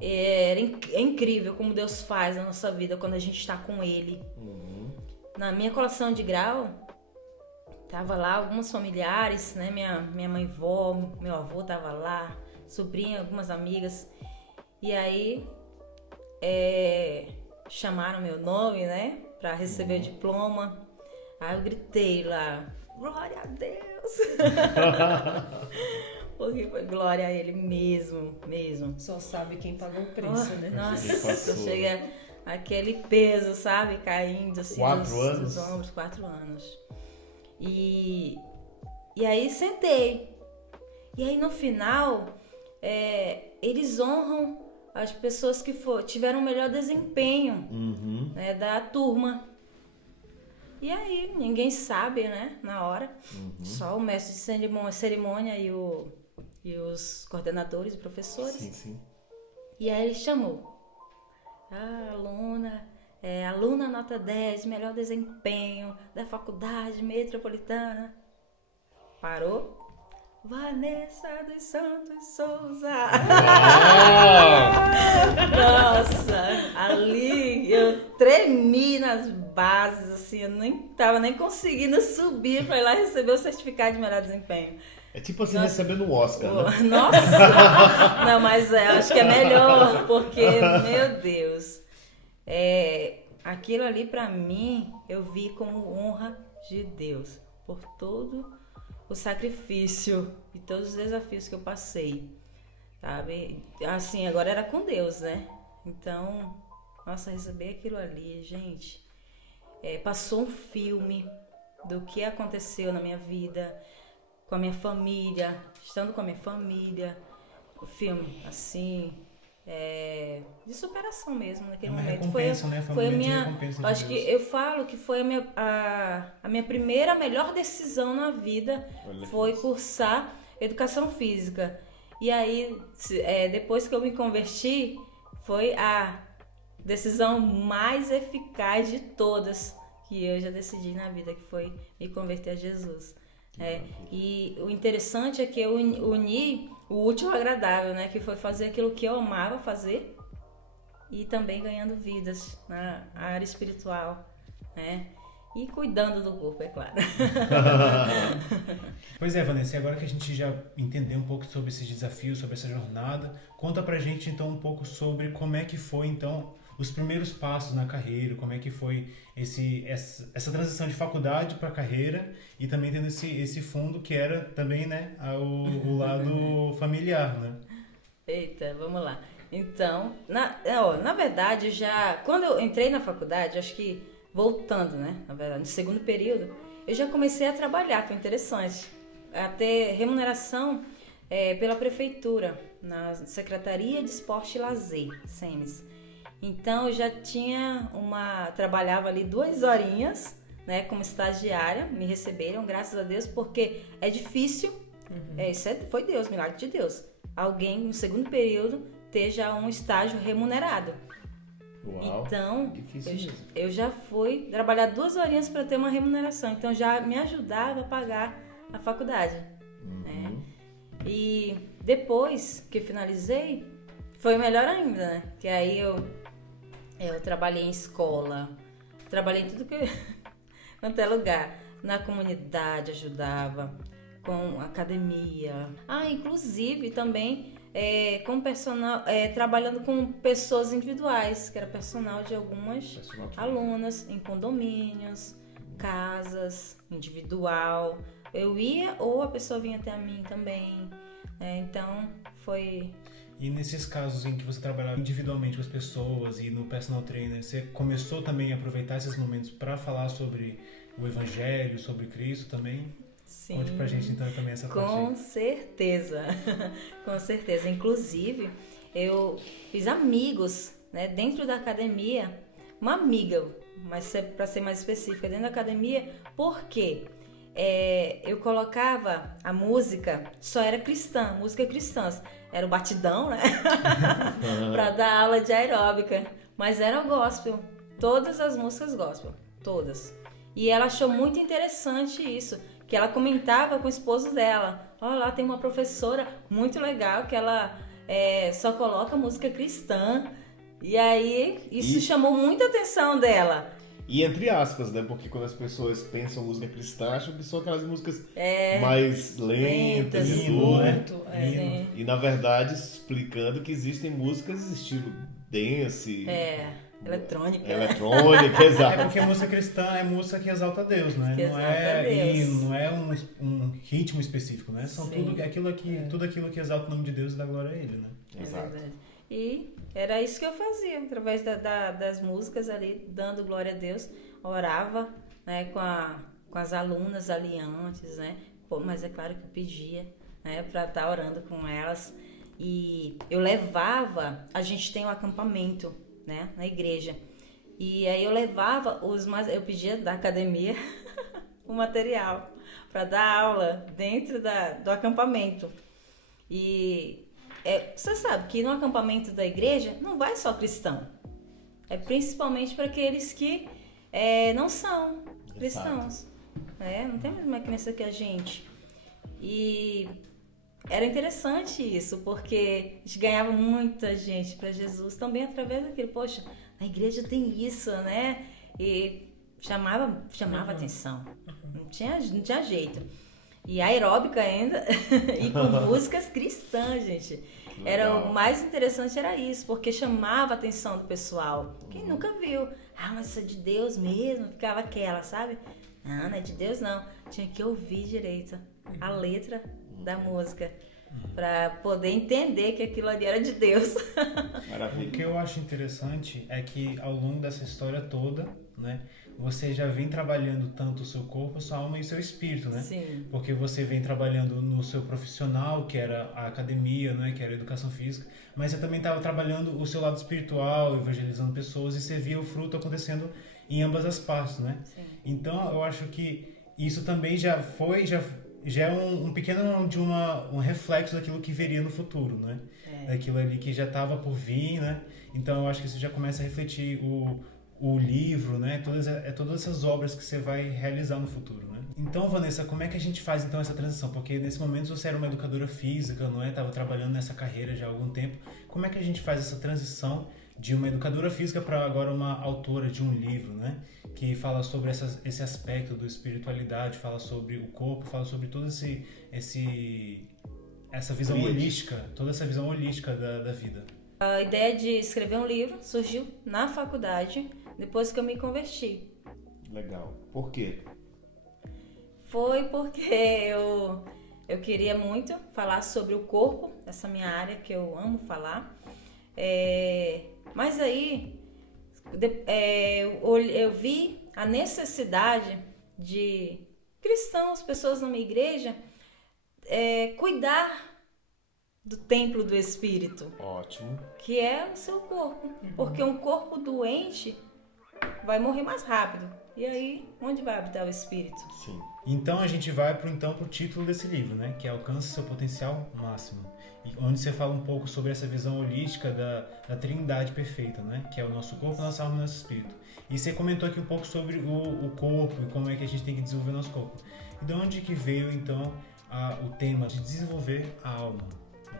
é incrível como Deus faz na nossa vida quando a gente está com Ele. Na minha colação de grau, tava lá alguns familiares, né? Minha mãe-vó, meu avô tava lá, sobrinha, algumas amigas. E aí chamaram meu nome, né? Pra receber o diploma. Aí eu gritei lá, glória a Deus! Porque foi glória a Ele mesmo. Só sabe quem pagou o preço, né? Nossa, chega aquele peso, sabe? Caindo assim 4 anos? dos ombros, 4 anos. E aí sentei. E aí no final, eles honram as pessoas que tiveram o melhor desempenho, né, da turma. E aí, ninguém sabe, né, na hora. Só o mestre de cerimônia e os coordenadores e professores. Sim. E aí ele chamou. Aluna nota 10, melhor desempenho da faculdade metropolitana. Parou. Vanessa dos Santos Souza. Nossa, ali eu tremi nas bases, assim, eu nem tava nem conseguindo subir pra ir lá receber o certificado de melhor desempenho. É tipo assim, recebendo um Oscar, né? Nossa! Não, mas acho que é melhor, porque, meu Deus, aquilo ali pra mim, eu vi como honra de Deus, por todo o sacrifício e todos os desafios que eu passei, sabe? Assim, agora era com Deus, né? Então, nossa, receber aquilo ali, gente, passou um filme do que aconteceu na minha vida, com a minha família, estando com a minha família, o filme, assim, de superação mesmo naquele momento. Foi a minha, acho que eu falo que foi a minha primeira melhor decisão na vida. Foi cursar educação física. E aí, depois que eu me converti, foi a decisão mais eficaz de todas que eu já decidi na vida, que foi me converter a Jesus. E o interessante é que eu uni o útil ao agradável, né? Que foi fazer aquilo que eu amava fazer e também ganhando vidas na área espiritual, né? E cuidando do corpo, é claro. Pois é, Vanessa, e agora que a gente já entendeu um pouco sobre esses desafios, sobre essa jornada, conta pra gente então um pouco sobre como é que foi então os primeiros passos na carreira, como é que foi essa transição de faculdade para carreira e também tendo esse fundo que era também, né, o lado familiar, né? Eita, vamos lá. Então, na verdade, quando eu entrei na faculdade, acho que voltando, né? Na verdade, no segundo período, eu já comecei a trabalhar, foi interessante. A ter remuneração pela prefeitura, na Secretaria de Esporte e Lazer, SEMES. Então eu já tinha trabalhava ali 2 horinhas, né, como estagiária, me receberam, graças a Deus, porque é difícil, foi Deus, milagre de Deus. Alguém no segundo período ter já um estágio remunerado. Uau, então, difícil mesmo. eu já fui trabalhar 2 horinhas para ter uma remuneração, então já me ajudava a pagar a faculdade. Né? E depois que finalizei, foi melhor ainda, né? Que aí eu trabalhei em escola, trabalhei em tudo quanto é lugar. Na comunidade ajudava, com academia. Inclusive também com personal, trabalhando com pessoas individuais, que era personal de algumas alunas, em condomínios, casas, individual. Eu ia ou a pessoa vinha até a mim também. Então foi... E nesses casos em que você trabalhava individualmente com as pessoas e no personal trainer, você começou também a aproveitar esses momentos para falar sobre o Evangelho, sobre Cristo também? Sim. Conte pra gente então também essa parte. Com certeza, com certeza. Inclusive, eu fiz amigos, né, dentro da academia, uma amiga, mas para ser mais específica, dentro da academia, porque eu colocava a música, só era cristã, música cristã. Era o batidão, né? Para dar aula de aeróbica. Mas era o gospel. Todas as músicas gospel. Todas. E ela achou muito interessante isso. Que ela comentava com o esposo dela. Lá tem uma professora muito legal que ela só coloca música cristã. E aí isso chamou muita atenção dela. E entre aspas, né? Porque quando as pessoas pensam música cristã, acham que são aquelas músicas mais lentas e tudo. E na verdade, explicando que existem músicas estilo dance. Eletrônica. Eletrônica, exato. É porque música cristã é música que exalta a Deus, né? Que não é Deus. hino, não é um ritmo específico, né? São tudo aquilo que exalta o nome de Deus e dá glória a Ele, né? Exato. Verdade. E era isso que eu fazia, através das músicas ali, dando glória a Deus, orava, né, com as alunas ali antes, né, mas é claro que eu pedia, né, para estar orando com elas, e eu levava, a gente tem um acampamento, né, na igreja, e aí eu levava eu pedia da academia o material para dar aula dentro do acampamento, e... você sabe que no acampamento da igreja não vai só cristão. É principalmente para aqueles que não são cristãos. Não tem a mesma crença que a gente. E era interessante isso, porque a gente ganhava muita gente para Jesus também através daquilo. Poxa, a igreja tem isso, né? E chamava atenção. Não tinha jeito. E aeróbica ainda, e com músicas cristãs, gente. O mais interessante era isso, porque chamava a atenção do pessoal. Quem nunca viu? Mas isso é de Deus mesmo? Ficava aquela, sabe? Não é de Deus não. Tinha que ouvir direito a letra da música, para poder entender que aquilo ali era de Deus. Maravilha. O que eu acho interessante é que ao longo dessa história toda, né, você já vem trabalhando tanto o seu corpo, a sua alma e o seu espírito, né? Sim. Porque você vem trabalhando no seu profissional, que era a academia, né, que era a educação física, mas você também estava trabalhando o seu lado espiritual, evangelizando pessoas, e você via o fruto acontecendo em ambas as partes, né? Sim. Então, eu acho que isso também já é um pequeno um reflexo daquilo que viria no futuro, né? Daquilo ali que já estava por vir, né? Então, eu acho que isso já começa a refletir o livro, né? Todas essas obras que você vai realizar no futuro, né? Então, Vanessa, como é que a gente faz então essa transição? Porque nesse momento você era uma educadora física, não é? Estava trabalhando nessa carreira já há algum tempo. Como é que a gente faz essa transição de uma educadora física para agora uma autora de um livro, né? Que fala sobre esse aspecto da espiritualidade, fala sobre o corpo, fala sobre toda essa visão holística, toda essa visão holística da vida. A ideia de escrever um livro surgiu na faculdade, depois que eu me converti. Legal. Por quê? Foi porque eu queria muito falar sobre o corpo, essa minha área que eu amo falar. Mas aí eu vi a necessidade de cristãos, pessoas numa igreja, cuidar do templo do Espírito. Ótimo. Que é o seu corpo. Porque um corpo doente vai morrer mais rápido. E aí, onde vai habitar o Espírito? Sim. Então a gente vai pro título desse livro, né? Que é Alcance Seu Potencial Máximo. E onde você fala um pouco sobre essa visão holística da trindade perfeita, né? Que é o nosso corpo, nossa alma e nosso espírito. E você comentou aqui um pouco sobre o corpo e como é que a gente tem que desenvolver nosso corpo. E de onde que veio, então, o tema de desenvolver a alma?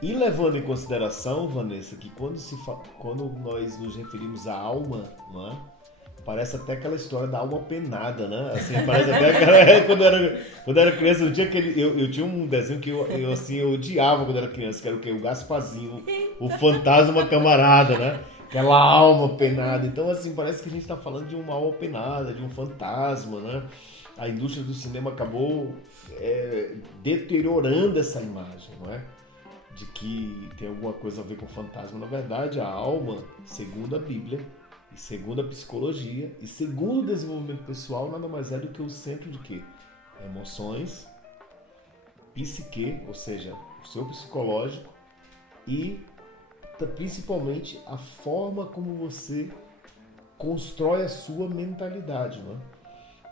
E levando em consideração, Vanessa, que quando nós nos referimos à alma, não é? Parece até aquela história da alma penada, né? Assim, parece até aquela... quando eu era criança, eu tinha um desenho que eu odiava quando era criança, que era o quê? O Gasparzinho, o fantasma camarada, né? Aquela alma penada. Então, assim, parece que a gente está falando de uma alma penada, de um fantasma, né? A indústria do cinema acabou deteriorando essa imagem, não é? De que tem alguma coisa a ver com fantasma. Na verdade, a alma, segundo a Bíblia, e segundo a psicologia, e segundo o desenvolvimento pessoal, nada mais é do que o centro de quê? Emoções, psique, ou seja, o seu psicológico, e principalmente a forma como você constrói a sua mentalidade, não é?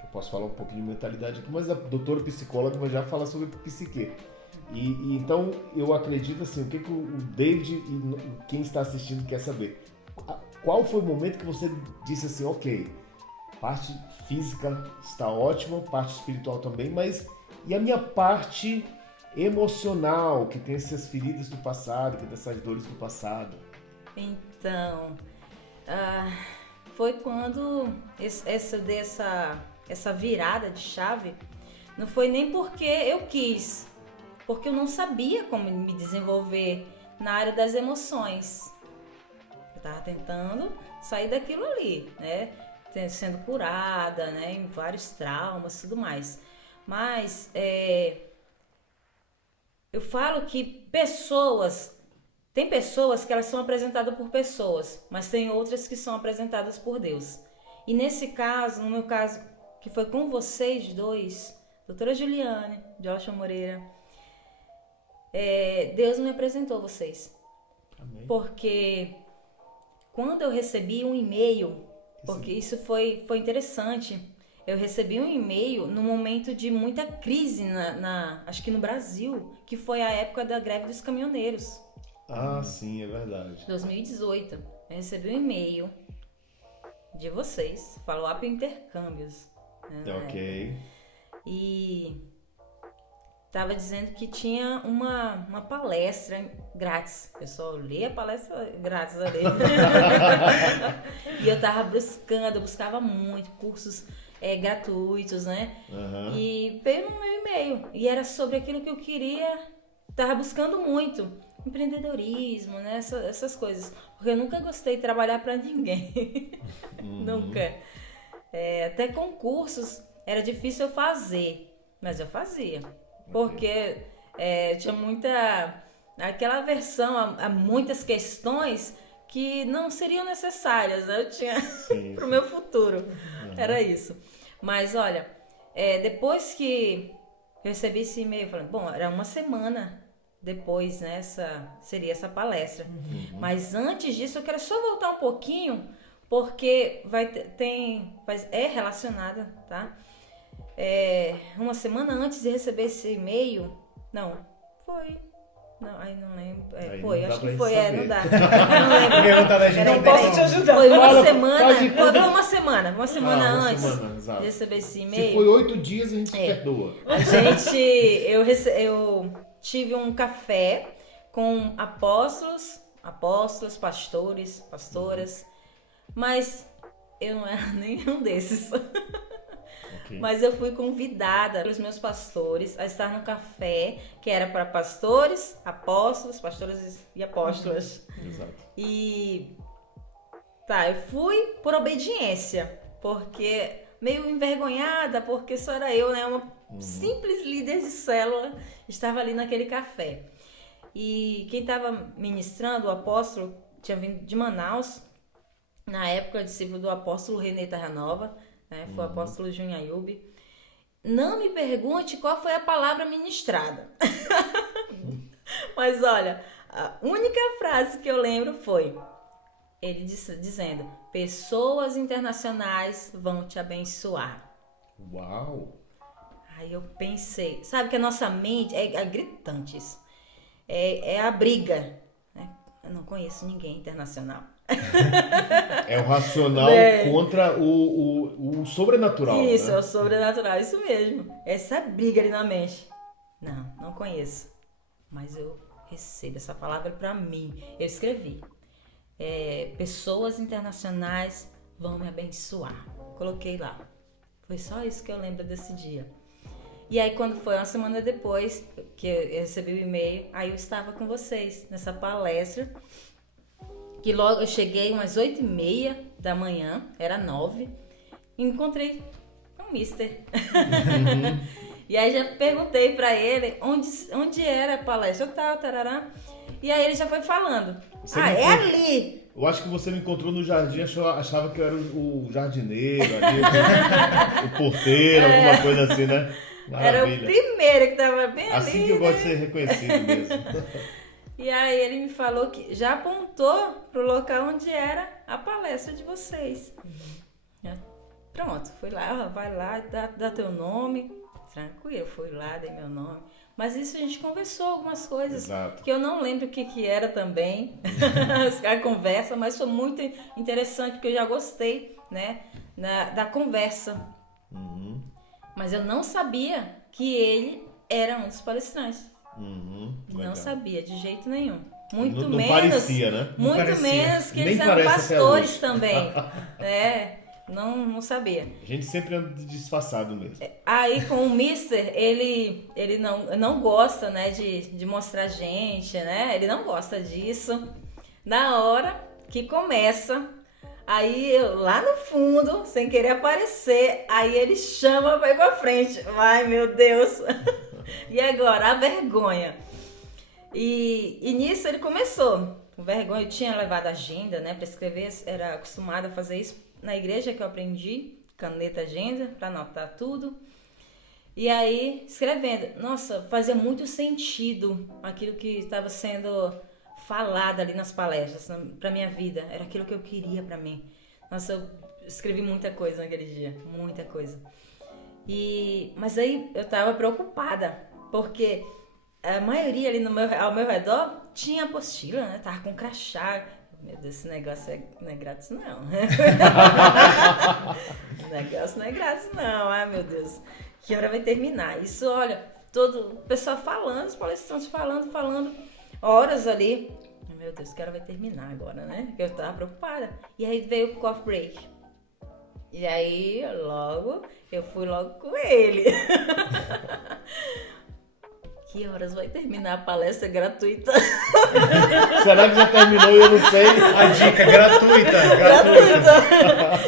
Eu posso falar um pouquinho de mentalidade aqui, mas a doutora psicóloga vai já falar sobre psique. E então eu acredito assim, o que o David e quem está assistindo quer saber? Qual foi o momento que você disse assim, ok, parte física está ótima, parte espiritual também, mas e a minha parte emocional, que tem essas feridas do passado, que tem essas dores do passado? Então, foi quando essa virada de chave, não foi nem porque eu quis, porque eu não sabia como me desenvolver na área das emoções. Eu estava tentando sair daquilo ali, né? Sendo curada, né? Em vários traumas e tudo mais. Mas eu falo que tem pessoas que elas são apresentadas por pessoas, mas tem outras que são apresentadas por Deus. E nesse caso, no meu caso, que foi com vocês dois, doutora Juliane, Joshua Moreira, Deus me apresentou vocês. Amém. Porque quando eu recebi um e-mail, porque isso foi interessante, eu recebi um e-mail no momento de muita crise, acho que no Brasil, que foi a época da greve dos caminhoneiros. Ah, sim, é verdade. 2018. Eu recebi um e-mail de vocês, follow-up intercâmbios. Né, Ok. E estava dizendo que tinha uma palestra grátis. Eu só li a palestra grátis ali. E eu estava buscava muito cursos gratuitos, né? Uhum. E veio no meu e-mail. E era sobre aquilo que eu queria, estava buscando muito. Empreendedorismo, né? Essas coisas. Porque eu nunca gostei de trabalhar para ninguém. Uhum. Nunca. Até concursos era difícil eu fazer, mas eu fazia. Porque tinha aquela aversão a muitas questões que não seriam necessárias, né? Eu tinha para o meu futuro. Uhum. Era isso. Mas olha, depois que eu recebi esse e-mail, eu falei, bom, era uma semana depois, né? Seria essa palestra. Uhum. Mas antes disso, eu quero só voltar um pouquinho, porque é relacionada, tá? Uma semana antes de receber esse e-mail, não lembro. Foi, acho que foi, não dá. Não lembro. Não posso te ajudar. Foi uma semana. Uma semana antes de receber esse e-mail. Se foi 8 dias, a gente perdoa. Eu tive um café com apóstolos, pastores, pastoras, mas eu não era nenhum desses. Okay. Mas eu fui convidada pelos meus pastores a estar no café que era para pastores, apóstolos, pastoras e apóstolas. Exato. E eu fui por obediência, porque meio envergonhada, porque só era eu, né, uma simples líder de célula, estava ali naquele café. E quem estava ministrando, o apóstolo, tinha vindo de Manaus, na época, discípulo do apóstolo Renê Terranova, né? Foi o apóstolo Júnior Ayub. Não me pergunte qual foi a palavra ministrada. Mas olha, a única frase que eu lembro foi ele dizendo: pessoas internacionais vão te abençoar. Uau! Aí eu pensei, sabe que a nossa mente é gritante isso. É a briga, né? Eu não conheço ninguém internacional. É o racional contra o sobrenatural. Isso, né? é o sobrenatural, isso mesmo. Essa briga ali na mente. Não conheço. Mas eu recebo essa palavra pra mim. Eu escrevi. Pessoas internacionais vão me abençoar. Coloquei lá. Foi só isso que eu lembro desse dia. E aí quando foi uma semana depois que eu recebi o e-mail, aí eu estava com vocês nessa palestra. Que logo eu cheguei umas 8h30 da manhã, era 9, e encontrei com o Mister. E aí já perguntei pra ele onde era a palestra, tarará. E aí ele já foi falando. É ali! Eu acho que você me encontrou no jardim, achava que eu era o jardineiro ali, o porteiro, alguma coisa assim, né? Maravilha. Era o primeiro que tava bem ali. Assim que eu gosto de ser reconhecido mesmo. E aí ele me falou que já apontou pro local onde era a palestra de vocês. Pronto, fui lá, vai lá, dá teu nome. Tranquilo, fui lá, dei meu nome. Mas isso a gente conversou algumas coisas. Exato. Que eu não lembro o que era também. A conversa, mas foi muito interessante, porque eu já gostei, né, da conversa. Uhum. Mas eu não sabia que ele era um dos palestrantes. Legal. Não sabia, de jeito nenhum. Muito não menos. Parecia, né? Não Muito parecia. menos que Nem eles eram parece até pastores hoje. também. Não sabia. A gente sempre anda disfarçado mesmo. Aí com o Mister, ele não gosta, né, de mostrar gente, né? Ele não gosta disso. Na hora que começa, aí eu lá no fundo, sem querer aparecer, aí ele chama pra ir pra frente. Ai, meu Deus! E agora, a vergonha. E nisso ele começou. Com vergonha, eu tinha levado agenda, né, pra escrever, era acostumada a fazer isso na igreja que eu aprendi, caneta, agenda, pra anotar tudo. E aí, escrevendo. Nossa, fazia muito sentido aquilo que estava sendo falado ali nas palestras, pra minha vida. Era aquilo que eu queria pra mim. Nossa, eu escrevi muita coisa naquele dia, muita coisa. Mas aí eu tava preocupada, porque a maioria ali ao meu redor tinha apostila, né? Tava com crachá. Meu Deus, esse negócio não é grátis, não. O negócio não é grátis, não. Ai, meu Deus. Que hora vai terminar? Isso, olha, todo o pessoal falando, os palestrantes falando, horas ali. Meu Deus, que hora vai terminar agora, né? Porque eu tava preocupada. E aí veio o coffee break. E aí, eu fui logo com ele. Que horas vai terminar a palestra gratuita? Será que já terminou e eu não sei? A dica gratuita.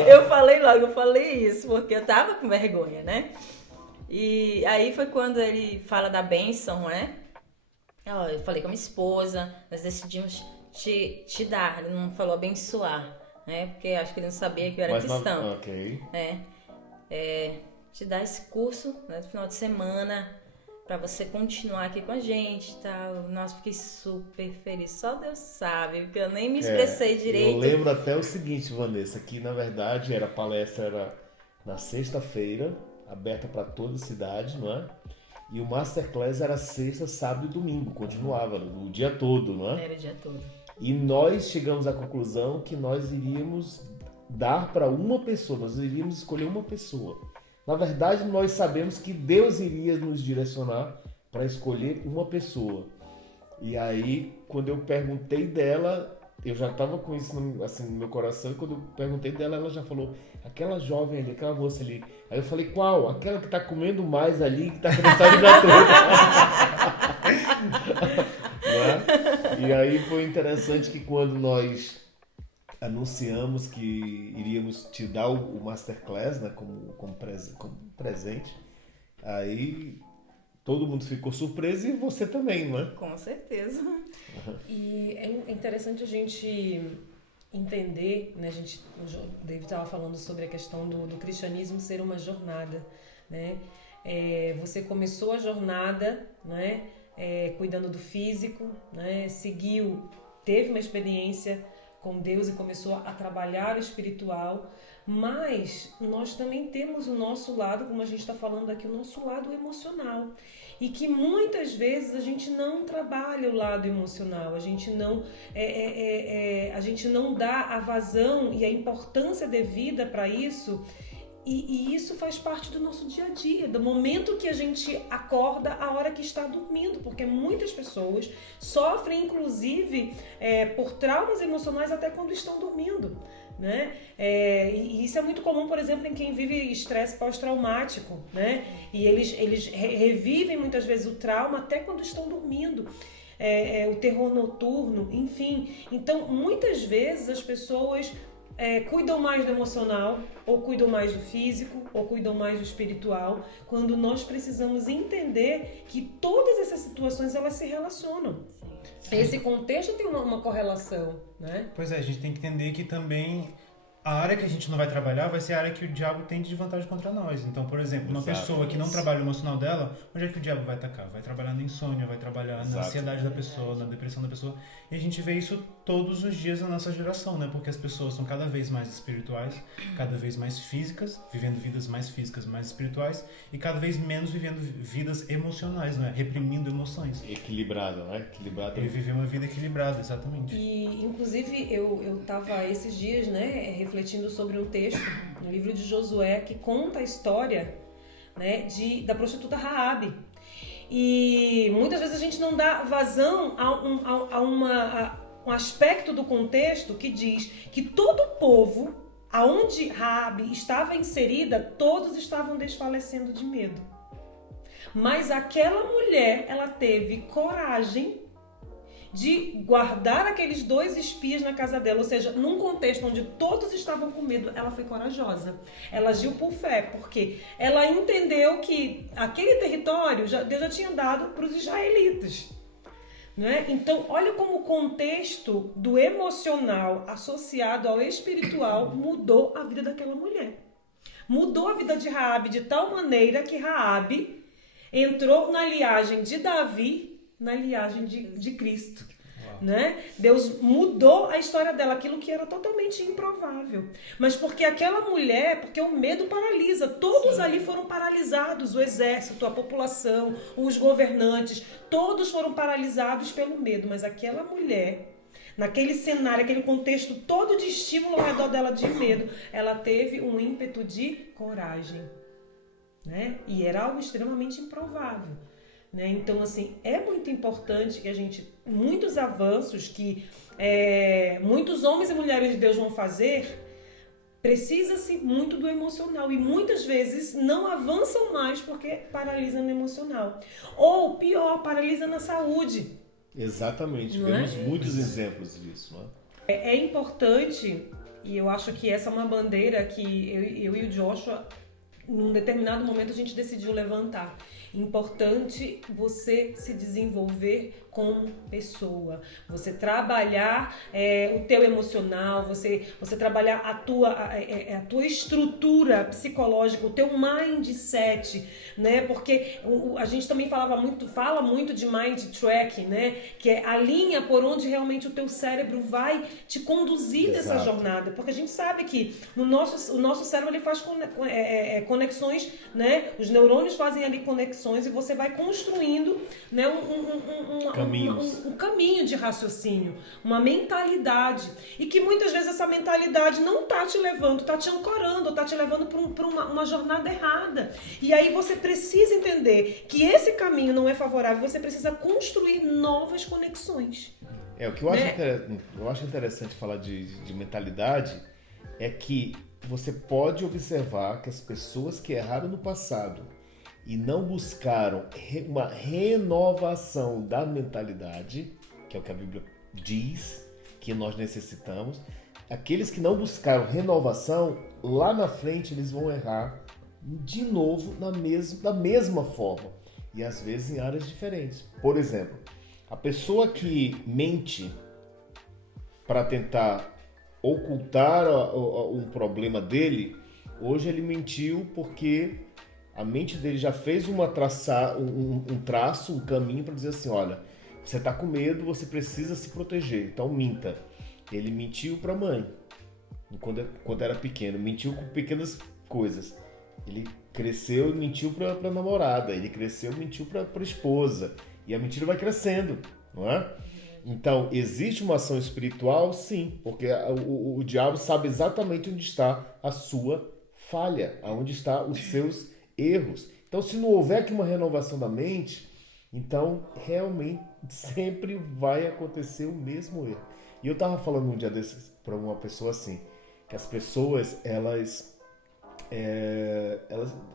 Eu falei isso, porque eu tava com vergonha, né? E aí foi quando ele fala da bênção, né? Eu falei com a minha esposa, nós decidimos te dar, ele não falou abençoar, né? Porque acho que ele não sabia que eu era cristão. Ok. Né? Te dar esse curso, né, no final de semana, pra você continuar aqui com a gente e tal. Nossa, fiquei super feliz. Só Deus sabe, porque eu nem me expressei direito. Eu lembro até o seguinte, Vanessa, que na verdade a palestra era na sexta-feira, aberta para toda a cidade, não é? E o Masterclass era sexta, sábado e domingo, continuava o dia todo, não é? Era o dia todo. E nós chegamos à conclusão que nós iríamos dar para uma pessoa, nós iríamos escolher uma pessoa. Na verdade, nós sabemos que Deus iria nos direcionar para escolher uma pessoa. E aí, quando eu perguntei dela, eu já estava com isso assim, no meu coração, e quando eu perguntei dela, ela já falou, aquela jovem ali, aquela moça ali. Aí eu falei, qual? Aquela que está comendo mais ali, que está cansada de dar tudo. E aí foi interessante que quando nós anunciamos que iríamos te dar o Masterclass, né, como presente, aí todo mundo ficou surpreso e você também, não é? Com certeza. E é interessante a gente entender, né, o David estava falando sobre a questão do cristianismo ser uma jornada, né? Você começou a jornada, né, cuidando do físico, né, teve uma experiência com Deus e começou a trabalhar o espiritual, mas nós também temos o nosso lado, como a gente está falando aqui, o nosso lado emocional. E que muitas vezes a gente não trabalha o lado emocional, a gente não dá a vazão e a importância devida para isso. E isso faz parte do nosso dia a dia, do momento que a gente acorda, a hora que está dormindo, porque muitas pessoas sofrem, inclusive, por traumas emocionais até quando estão dormindo, né? E isso é muito comum, por exemplo, em quem vive estresse pós-traumático, né? E eles revivem muitas vezes o trauma até quando estão dormindo. O terror noturno, enfim. Então, muitas vezes as pessoas cuidam mais do emocional, ou cuidam mais do físico, ou cuidam mais do espiritual, quando nós precisamos entender que todas essas situações elas se relacionam. Sim. Esse contexto tem uma correlação, né? Pois é, a gente tem que entender que também a área que a gente não vai trabalhar vai ser a área que o diabo tem de vantagem contra nós. Então, por exemplo, uma pessoa que não trabalha o emocional dela, onde é que o diabo vai atacar? Vai trabalhar na insônia, vai trabalhar na ansiedade da pessoa, na depressão da pessoa. E a gente vê isso todos os dias na nossa geração, né? Porque as pessoas são cada vez mais espirituais, cada vez mais físicas, vivendo vidas mais físicas, mais espirituais, e cada vez menos vivendo vidas emocionais, né? Reprimindo emoções. Equilibrado, né? Equilibrado. E viver uma vida equilibrada, exatamente. E, inclusive, eu estava esses dias, né, refletindo sobre um texto no livro de Josué que conta a história, né, da prostituta Raabe. E muitas vezes a gente não dá vazão a um aspecto do contexto que diz que todo o povo, aonde Raabe estava inserida, todos estavam desfalecendo de medo. Mas aquela mulher, ela teve coragem de guardar aqueles 2 espias na casa dela, ou seja, num contexto onde todos estavam com medo, ela foi corajosa. Ela agiu por fé, porque ela entendeu que aquele território Deus já tinha dado para os israelitas. Né? Então, olha como o contexto do emocional associado ao espiritual mudou a vida daquela mulher. Mudou a vida de Raabe de tal maneira que Raabe entrou na linhagem de Davi, na linhagem de Cristo. Né? Deus mudou a história dela, aquilo que era totalmente improvável. Mas porque aquela mulher, porque o medo paralisa, todos ali foram paralisados, o exército, a população, os governantes, todos foram paralisados pelo medo, mas aquela mulher, naquele cenário, aquele contexto todo de estímulo ao redor dela de medo, ela teve um ímpeto de coragem, né? E era algo extremamente improvável. Né? Então, assim, é muito importante que muitos avanços que muitos homens e mulheres de Deus vão fazer, precisa-se muito do emocional e muitas vezes não avançam mais porque paralisa no emocional. Ou pior, paralisa na saúde. Exatamente, vemos muitos exemplos disso. Não é? É importante, e eu acho que essa é uma bandeira que eu e o Joshua, num determinado momento, a gente decidiu levantar. Importante você se desenvolver como pessoa, você trabalhar o teu emocional, você trabalhar a tua estrutura psicológica, o teu mindset, né? Porque a gente também fala muito de mind tracking, né? Que é a linha por onde realmente o teu cérebro vai te conduzir nessa jornada, porque a gente sabe que o nosso cérebro ele faz conexões, né? Os neurônios fazem ali conexões e você vai construindo, né, um caminho de raciocínio, uma mentalidade. E que muitas vezes essa mentalidade não está te levando, está te ancorando, está te levando para uma jornada errada. E aí você precisa entender que esse caminho não é favorável, você precisa construir novas conexões. O que eu acho interessante falar de mentalidade é que você pode observar que as pessoas que erraram no passado e não buscaram uma renovação da mentalidade, que é o que a Bíblia diz que nós necessitamos, aqueles que não buscaram renovação, lá na frente eles vão errar de novo da mesma forma, e às vezes em áreas diferentes. Por exemplo, a pessoa que mente para tentar ocultar um problema dele, hoje ele mentiu porque a mente dele já fez um traço, um caminho para dizer assim, olha, você está com medo, você precisa se proteger, então minta. Ele mentiu para a mãe, quando era pequeno, mentiu com pequenas coisas. Ele cresceu e mentiu para a namorada, ele cresceu e mentiu para a esposa, e a mentira vai crescendo, não é? Então, existe uma ação espiritual? Sim, porque o diabo sabe exatamente onde está a sua falha, onde está os seus erros. Então, se não houver aqui uma renovação da mente, então realmente sempre vai acontecer o mesmo erro. E eu estava falando um dia desses para uma pessoa assim, que as pessoas, elas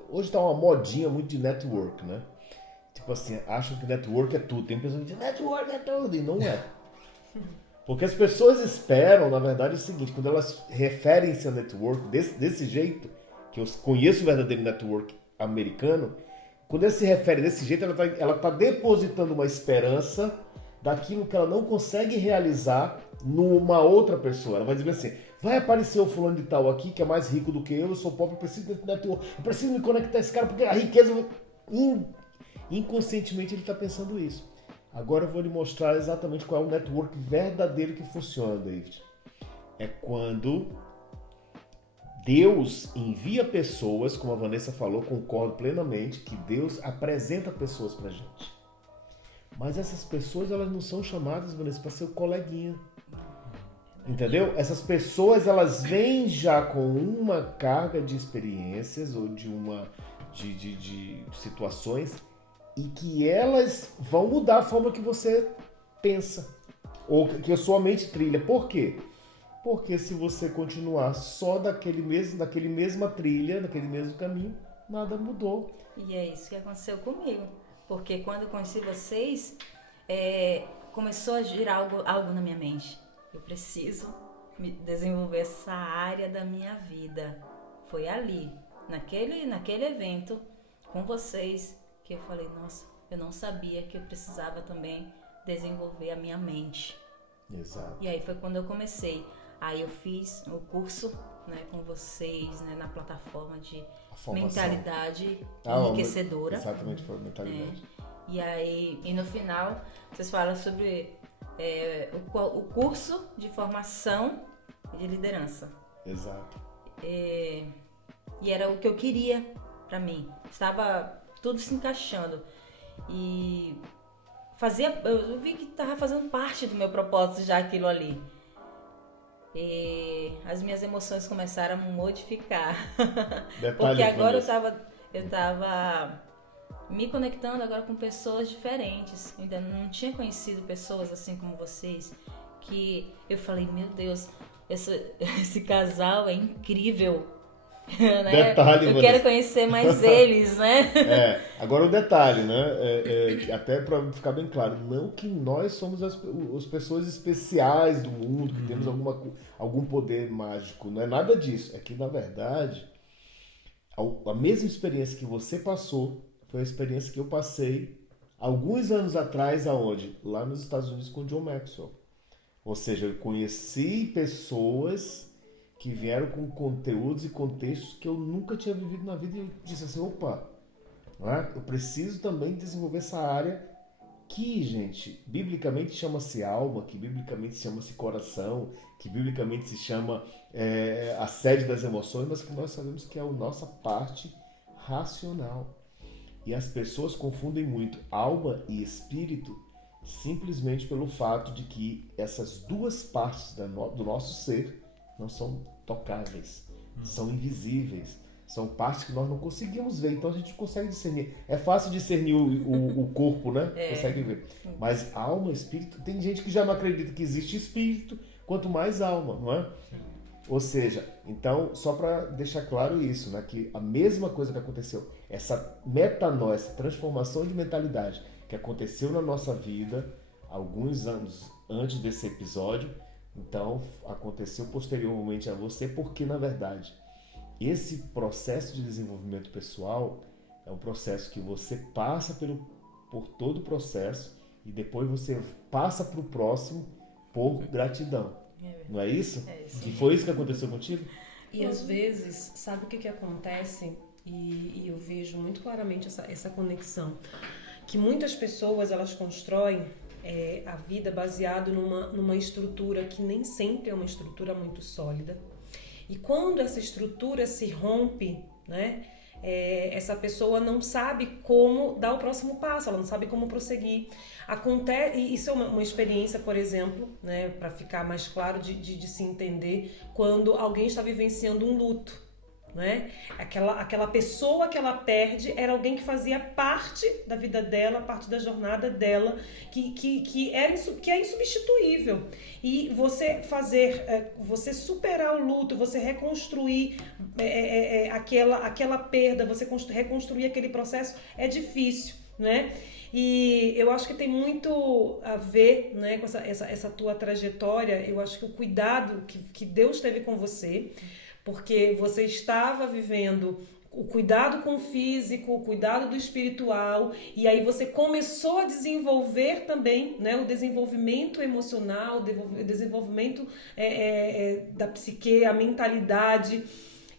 hoje está uma modinha muito de network, né? Tipo assim, acham que network é tudo. Tem pessoas que dizem, network é tudo, e não é. Porque as pessoas esperam, na verdade, o seguinte, quando elas referem-se a network desse jeito, que eu conheço o verdadeiro network americano, quando ela se refere desse jeito, ela tá depositando uma esperança daquilo que ela não consegue realizar numa outra pessoa. Ela vai dizer assim, vai aparecer o fulano de tal aqui, que é mais rico do que eu sou pobre, eu preciso de network, eu preciso me conectar a esse cara, porque a riqueza... Inconscientemente ele está pensando isso. Agora eu vou lhe mostrar exatamente qual é o network verdadeiro que funciona, David. É quando Deus envia pessoas, como a Vanessa falou, concordo plenamente, que Deus apresenta pessoas pra gente. Mas essas pessoas, elas não são chamadas, Vanessa, para ser o coleguinha. Entendeu? Essas pessoas, elas vêm já com uma carga de experiências ou de situações e que elas vão mudar a forma que você pensa ou que a sua mente trilha. Por quê? Porque se você continuar só daquele mesma trilha, naquele mesmo caminho, nada mudou. E é isso que aconteceu comigo. Porque quando eu conheci vocês, começou a girar algo na minha mente. Eu preciso desenvolver essa área da minha vida. Foi ali, naquele evento, com vocês, que eu falei, nossa, eu não sabia que eu precisava também desenvolver a minha mente. Exato. E aí foi quando eu comecei. Aí eu fiz o curso, né, com vocês, né, na plataforma de mentalidade enriquecedora. Exatamente, foi a mentalidade. E aí, e no final, vocês falam sobre o curso de formação de liderança. Exato. E era o que eu queria pra mim. Estava tudo se encaixando. E eu vi que estava fazendo parte do meu propósito já aquilo ali. E as minhas emoções começaram a modificar. Porque agora eu estava me conectando agora com pessoas diferentes. Eu ainda não tinha conhecido pessoas assim como vocês. Que eu falei, meu Deus, esse casal é incrível. Né? Detalhe, eu quero conhecer mais eles, né? Agora o detalhe, né? Até para ficar bem claro, não que nós somos as pessoas especiais do mundo, que temos algum poder mágico, não é nada disso. É que, na verdade, a mesma experiência que você passou foi a experiência que eu passei alguns anos atrás, aonde? Lá nos Estados Unidos com o John Maxwell. Ou seja, eu conheci pessoas que vieram com conteúdos e contextos que eu nunca tinha vivido na vida e eu disse assim, opa, não é? Eu preciso também desenvolver essa área que, gente, biblicamente chama-se alma, que biblicamente chama-se coração, que biblicamente se chama a sede das emoções, mas que nós sabemos que é a nossa parte racional. E as pessoas confundem muito alma e espírito simplesmente pelo fato de que essas duas partes do nosso ser não são tocáveis, são invisíveis, são partes que nós não conseguimos ver, então a gente consegue discernir. É fácil discernir o corpo, né? Consegue ver. Mas alma, espírito, tem gente que já não acredita que existe espírito, quanto mais alma, não é? Ou seja, então, só para deixar claro isso, né? Que a mesma coisa que aconteceu, essa metanoia, essa transformação de mentalidade que aconteceu na nossa vida alguns anos antes desse episódio, então aconteceu posteriormente a você, porque na verdade esse processo de desenvolvimento pessoal é um processo que você passa por todo o processo e depois você passa para o próximo por gratidão. Não é isso? É isso. Que foi isso que aconteceu contigo? E às vezes, sabe o que acontece? E eu vejo muito claramente essa conexão. Que muitas pessoas, elas constroem a vida baseado numa estrutura que nem sempre é uma estrutura muito sólida. E quando essa estrutura se rompe, né? Essa pessoa não sabe como dar o próximo passo, ela não sabe como prosseguir. Isso é uma experiência, por exemplo, né, para ficar mais claro de se entender, quando alguém está vivenciando um luto. Né? Aquela pessoa que ela perde era alguém que fazia parte da vida dela, parte da jornada dela, que é insubstituível. E você superar o luto, você reconstruir aquela perda, você reconstruir aquele processo é difícil, né? E eu acho que tem muito a ver, né, com essa tua trajetória. Eu acho que o cuidado que Deus teve com você, porque você estava vivendo o cuidado com o físico, o cuidado do espiritual, e aí você começou a desenvolver também, né, o desenvolvimento emocional, o desenvolvimento da psique, a mentalidade.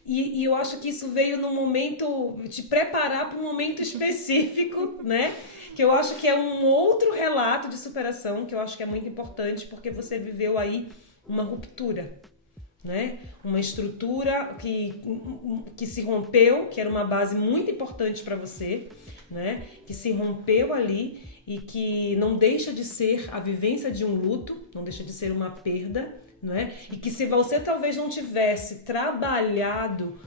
E eu acho que isso veio num momento, te preparar para um momento específico, né? Que eu acho que é um outro relato de superação, que eu acho que é muito importante, porque você viveu aí uma ruptura. Né? Uma estrutura que se rompeu, que era uma base muito importante para você, né? Que se rompeu ali e que não deixa de ser a vivência de um luto, não deixa de ser uma perda, né? E que se você talvez não tivesse trabalhado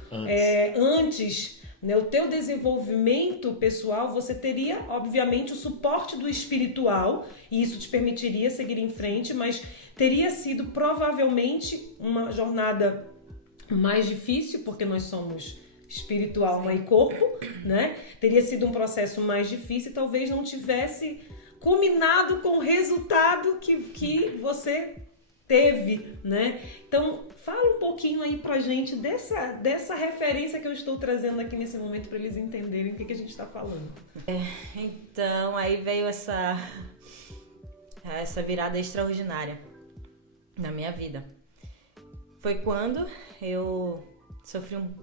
antes, né, o teu desenvolvimento pessoal, você teria, obviamente, o suporte do espiritual, e isso te permitiria seguir em frente, mas teria sido provavelmente uma jornada mais difícil, porque nós somos espiritual, alma e corpo, né? Teria sido um processo mais difícil e talvez não tivesse culminado com o resultado que você teve, né? Então, fala um pouquinho aí pra gente dessa referência que eu estou trazendo aqui nesse momento para eles entenderem o que a gente está falando. Então, aí veio essa virada extraordinária na minha vida. Foi quando eu sofri um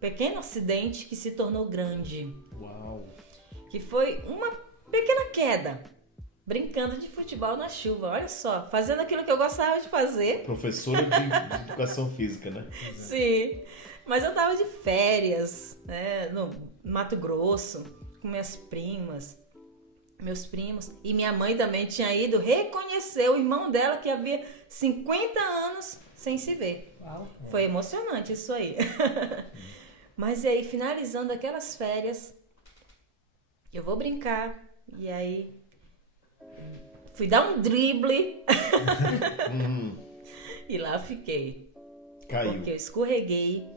pequeno acidente que se tornou grande. Uau! Que foi uma pequena queda. Brincando de futebol na chuva, olha só, fazendo aquilo que eu gostava de fazer. Professora de educação física, né? Sim, mas eu tava de férias, né, no Mato Grosso, com minhas primas, meus primos, e minha mãe também tinha ido reconhecer o irmão dela que havia 50 anos sem se ver. Uau. Foi emocionante isso aí. Mas aí, finalizando aquelas férias, eu vou brincar, e aí fui dar um drible e lá fiquei. Caiu. Porque eu escorreguei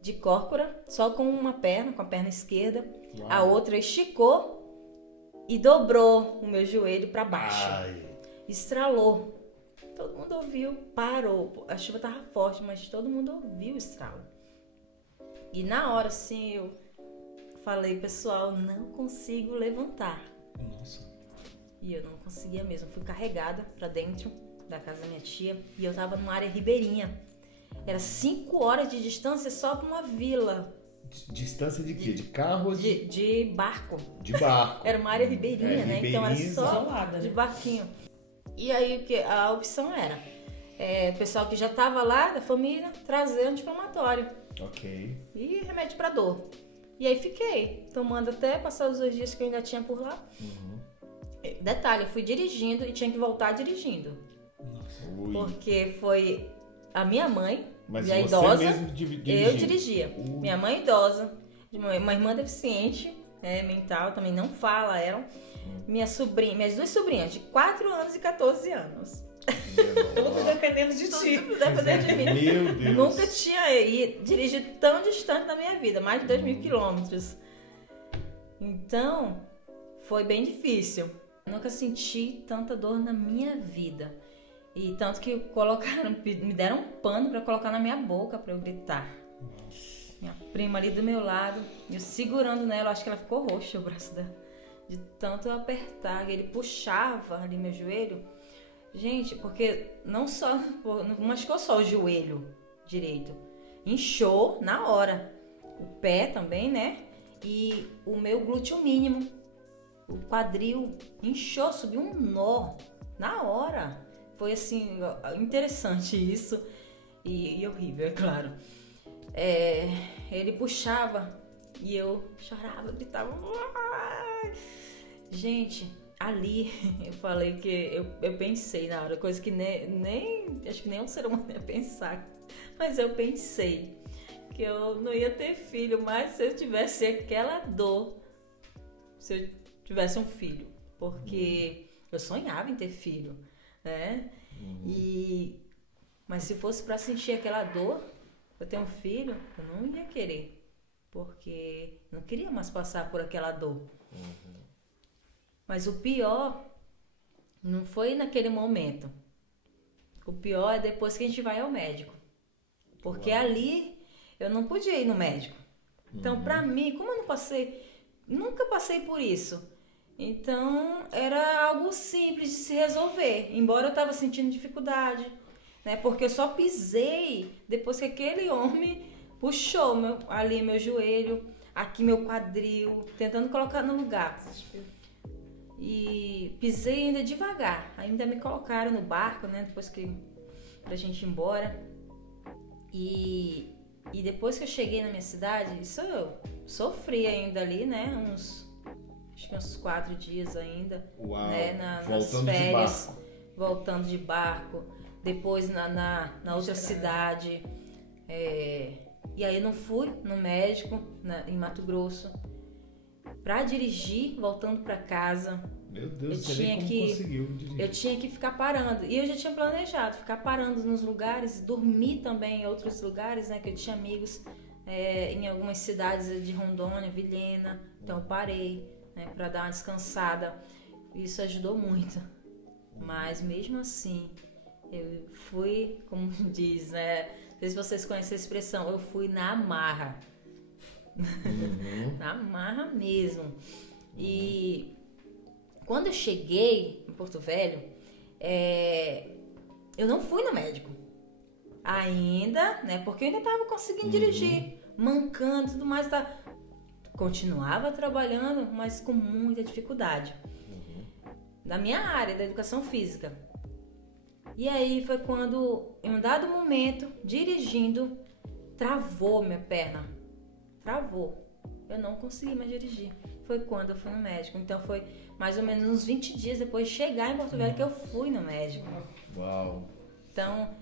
de cócora, só com uma perna, com a perna esquerda. Uau. A outra esticou e dobrou o meu joelho para baixo. Ai. Estralou. Todo mundo ouviu, parou. A chuva tava forte, mas todo mundo ouviu o estralo. E na hora, assim, eu falei, pessoal, não consigo levantar. Nossa. E eu não conseguia mesmo. Fui carregada pra dentro da casa da minha tia e eu tava numa área ribeirinha. Era 5 horas de distância só pra uma vila. Distância de quê? De carro ou De barco. de barco? Era uma área ribeirinha, né? Então era só isolada, de né? barquinho. E aí a opção era o pessoal que já tava lá, da família, trazer anti-inflamatório Ok. e remédio pra dor. E aí fiquei tomando até passar os 2 dias que eu ainda tinha por lá. Detalhe, eu fui dirigindo e tinha que voltar dirigindo. Ui. Porque foi a minha mãe, Mas a você idosa, mesmo dirigindo? eu dirigia. Minha mãe idosa, uma irmã deficiente, mental, também não fala, eram. Minhas 2 sobrinhas, de 4 anos e 14 anos. Tudo dependendo de ti. Tudo dependendo de mim. Meu Deus. Nunca tinha dirigido tão distante na minha vida, mais de 2.000 quilômetros. Então, foi bem difícil. Nunca senti tanta dor na minha vida. E tanto que me deram um pano pra colocar na minha boca pra eu gritar. Minha prima ali do meu lado, eu segurando nela, acho que ela ficou roxa o braço dela. De tanto eu apertar, ele puxava ali meu joelho. Gente, porque não machucou só o joelho direito. Inchou na hora. O pé também, né? E o meu glúteo mínimo. O quadril inchou, subiu um nó na hora. Foi assim, interessante isso. E horrível, é claro. Ele puxava e eu chorava, gritava. Gente, ali eu falei que eu pensei na hora, coisa que nem acho que nem um ser humano ia pensar, mas eu pensei que eu não ia ter filho, mas se eu tivesse aquela dor, se eu tivesse um filho, porque eu sonhava em ter filho, né? Mas se fosse para sentir aquela dor, eu ter um filho, eu não ia querer, porque não queria mais passar por aquela dor. Mas o pior não foi naquele momento. O pior é depois que a gente vai ao médico. Porque ali eu não podia ir no médico. Então, pra mim, como eu nunca passei por isso. Então, era algo simples de se resolver. Embora eu tava sentindo dificuldade, né? Porque eu só pisei depois que aquele homem puxou meu joelho, aqui meu quadril, tentando colocar no lugar. E pisei ainda devagar. Ainda me colocaram no barco, né? Depois pra gente ir embora. E depois que eu cheguei na minha cidade, isso eu sofri ainda ali, né? Acho que uns 4 dias ainda. Uau. Né? Nas férias. Voltando de barco. Depois na outra cidade. E aí eu não fui no médico em Mato Grosso. Pra dirigir, voltando pra casa, meu Deus, conseguiu dirigir. Eu tinha que ficar parando. E eu já tinha planejado ficar parando nos lugares, dormir também em outros lugares, né? Que eu tinha amigos em algumas cidades de Rondônia, Vilhena. Então eu parei, né? Pra dar uma descansada. Isso ajudou muito. Mas mesmo assim, eu fui, como diz, né? Não sei se vocês conhecem a expressão, eu fui na marra. Na marra mesmo. E quando eu cheguei em Porto Velho, eu não fui no médico ainda, né? Porque eu ainda estava conseguindo dirigir, mancando e tudo mais. Continuava trabalhando, mas com muita dificuldade. Da minha área, da educação física. E aí foi quando, em um dado momento, dirigindo, travou minha perna. Travou. Eu não consegui mais dirigir. Foi quando eu fui no médico. Então foi mais ou menos uns 20 dias depois de chegar em Porto Velho que eu fui no médico. Uau! Então,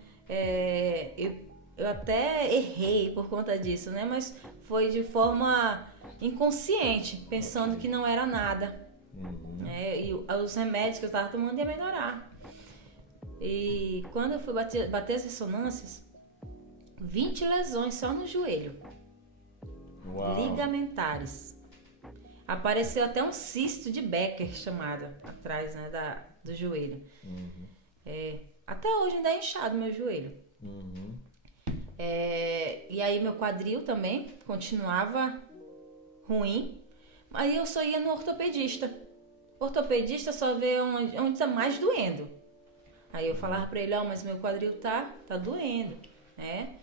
eu até errei por conta disso, né? Mas foi de forma inconsciente, pensando que não era nada. E os remédios que eu estava tomando ia melhorar. E quando eu fui bater as ressonâncias, 20 lesões só no joelho. Uau. Ligamentares. Apareceu até um cisto de Becker chamado atrás, né, do joelho. Até hoje ainda é inchado meu joelho. E aí meu quadril também continuava ruim. Aí eu só ia no ortopedista. O ortopedista só vê onde tá mais doendo. Aí eu falava pra ele, mas meu quadril tá doendo, né?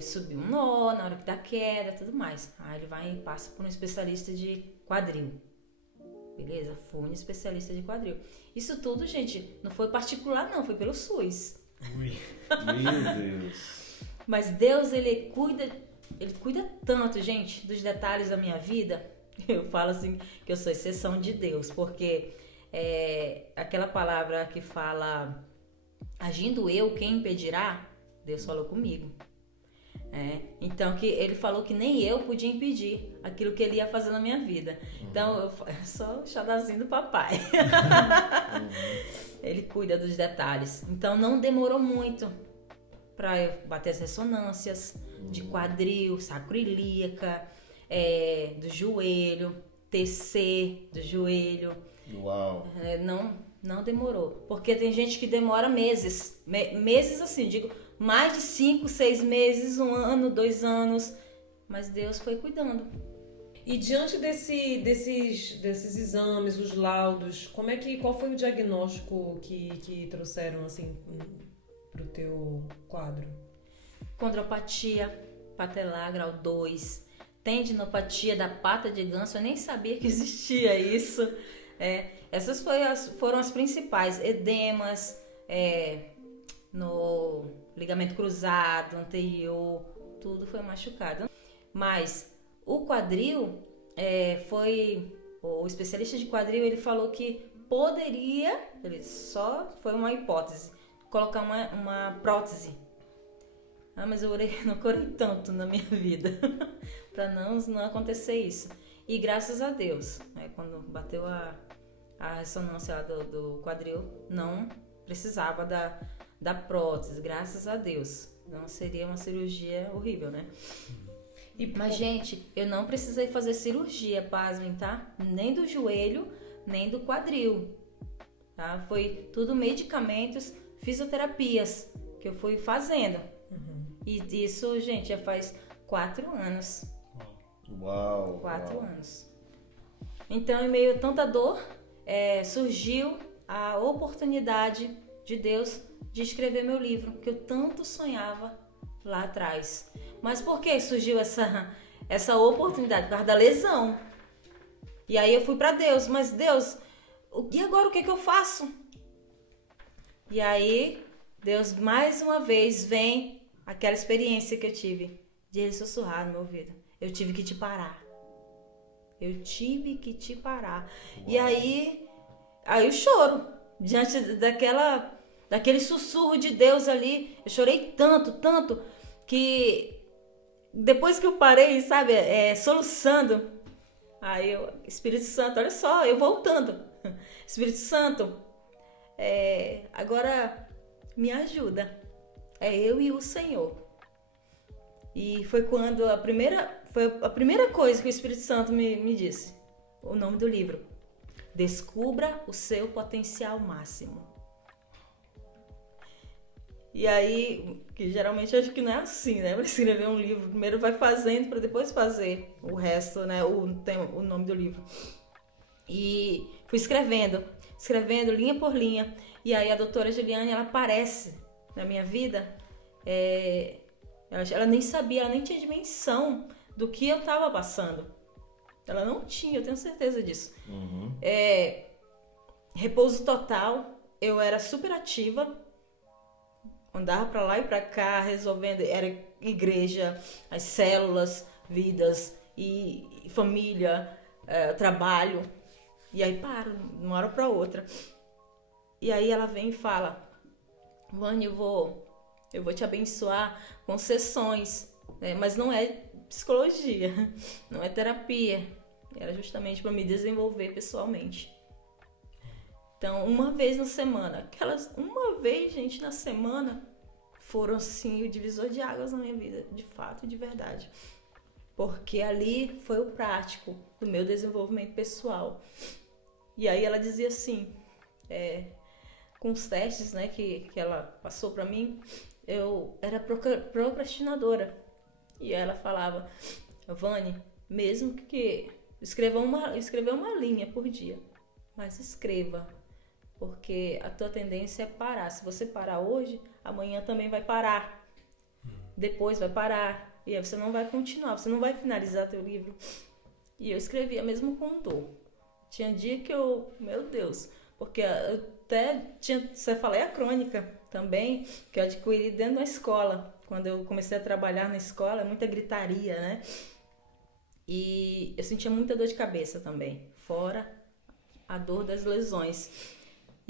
Subiu um nó na hora que dá queda, tudo mais. Aí ele vai e passa por um especialista de quadril. Beleza? Fui um especialista de quadril. Isso tudo, gente, não foi particular não, foi pelo SUS. Ui. Meu Deus. Mas Deus, ele cuida tanto, gente, dos detalhes da minha vida. Eu falo assim que eu sou exceção de Deus, porque aquela palavra que fala agindo eu, quem impedirá? Deus falou comigo. Então que ele falou que nem eu podia impedir aquilo que ele ia fazer na minha vida. Então eu sou o xadazinho do papai. Ele cuida dos detalhes. Então não demorou muito para eu bater as ressonâncias de quadril, sacroiliaca, do joelho, TC do joelho. Uau. Não demorou. Porque tem gente que demora meses. Meses assim, digo, mais de 5, 6 meses, 1 ano, 2 anos. Mas Deus foi cuidando. E diante desses exames, os laudos, qual foi o diagnóstico que trouxeram assim pro teu quadro? Condropatia patelar grau 2, tendinopatia da pata de ganso, eu nem sabia que existia isso. Essas foram as principais. Edemas no ligamento cruzado, anterior, tudo foi machucado. Mas o quadril, o especialista de quadril, ele falou que poderia, ele só foi uma hipótese, colocar uma prótese. Mas eu não orei tanto na minha vida para não acontecer isso. E graças a Deus, quando bateu a ressonância lá do quadril, não precisava da prótese, graças a Deus. Não seria uma cirurgia horrível, né? Mas, gente, eu não precisei fazer cirurgia, pasmem, tá? Nem do joelho, nem do quadril, tá? Foi tudo medicamentos, fisioterapias que eu fui fazendo. E isso, gente, já faz 4 anos. Uau! 4 anos. Então, em meio a tanta dor, surgiu a oportunidade de Deus de escrever meu livro, que eu tanto sonhava lá atrás. Mas por que surgiu essa oportunidade? Por causa da lesão. E aí eu fui para Deus. Mas Deus, e agora o que eu faço? E aí Deus mais uma vez vem aquela experiência que eu tive de ele sussurrar no meu ouvido. Eu tive que te parar. Eu tive que te parar. Uau. E aí eu choro diante daquele sussurro de Deus ali. Eu chorei tanto que depois que eu parei, sabe, soluçando, aí Espírito Santo, olha só, eu voltando. Espírito Santo, agora me ajuda. É eu e o Senhor. E foi quando a primeira coisa que o Espírito Santo me disse, o nome do livro: Descubra o seu potencial máximo. E aí, que geralmente eu acho que não é assim, né? Para escrever um livro, primeiro vai fazendo para depois fazer o resto, né? O nome do livro. E fui escrevendo linha por linha. E aí a doutora Juliane, ela aparece na minha vida. Ela nem sabia, ela nem tinha dimensão do que eu estava passando. Ela não tinha, eu tenho certeza disso. Uhum. Repouso total, eu era super ativa. Andava pra lá e pra cá, resolvendo, era igreja, as células, vidas, e família, trabalho. E aí paro, de uma hora pra outra. E aí ela vem e fala: Vânia, eu vou te abençoar com sessões, né? Mas não é psicologia, não é terapia. Era justamente para me desenvolver pessoalmente. Então, uma vez na semana, uma vez, gente, na semana, foram, assim, o divisor de águas na minha vida, de fato e de verdade. Porque ali foi o prático do meu desenvolvimento pessoal. E aí ela dizia assim, com os testes, né, que ela passou para mim, eu era procrastinadora. E ela falava: Vânia, mesmo que escreva uma linha por dia, mas escreva. Porque a tua tendência é parar. Se você parar hoje, amanhã também vai parar. Depois vai parar. E aí você não vai continuar, você não vai finalizar teu livro. E eu escrevia mesmo com dor. Tinha dia que meu Deus, porque eu até você falei a crônica também, que eu adquiri dentro da escola. Quando eu comecei a trabalhar na escola, muita gritaria, né? E eu sentia muita dor de cabeça também, fora a dor das lesões.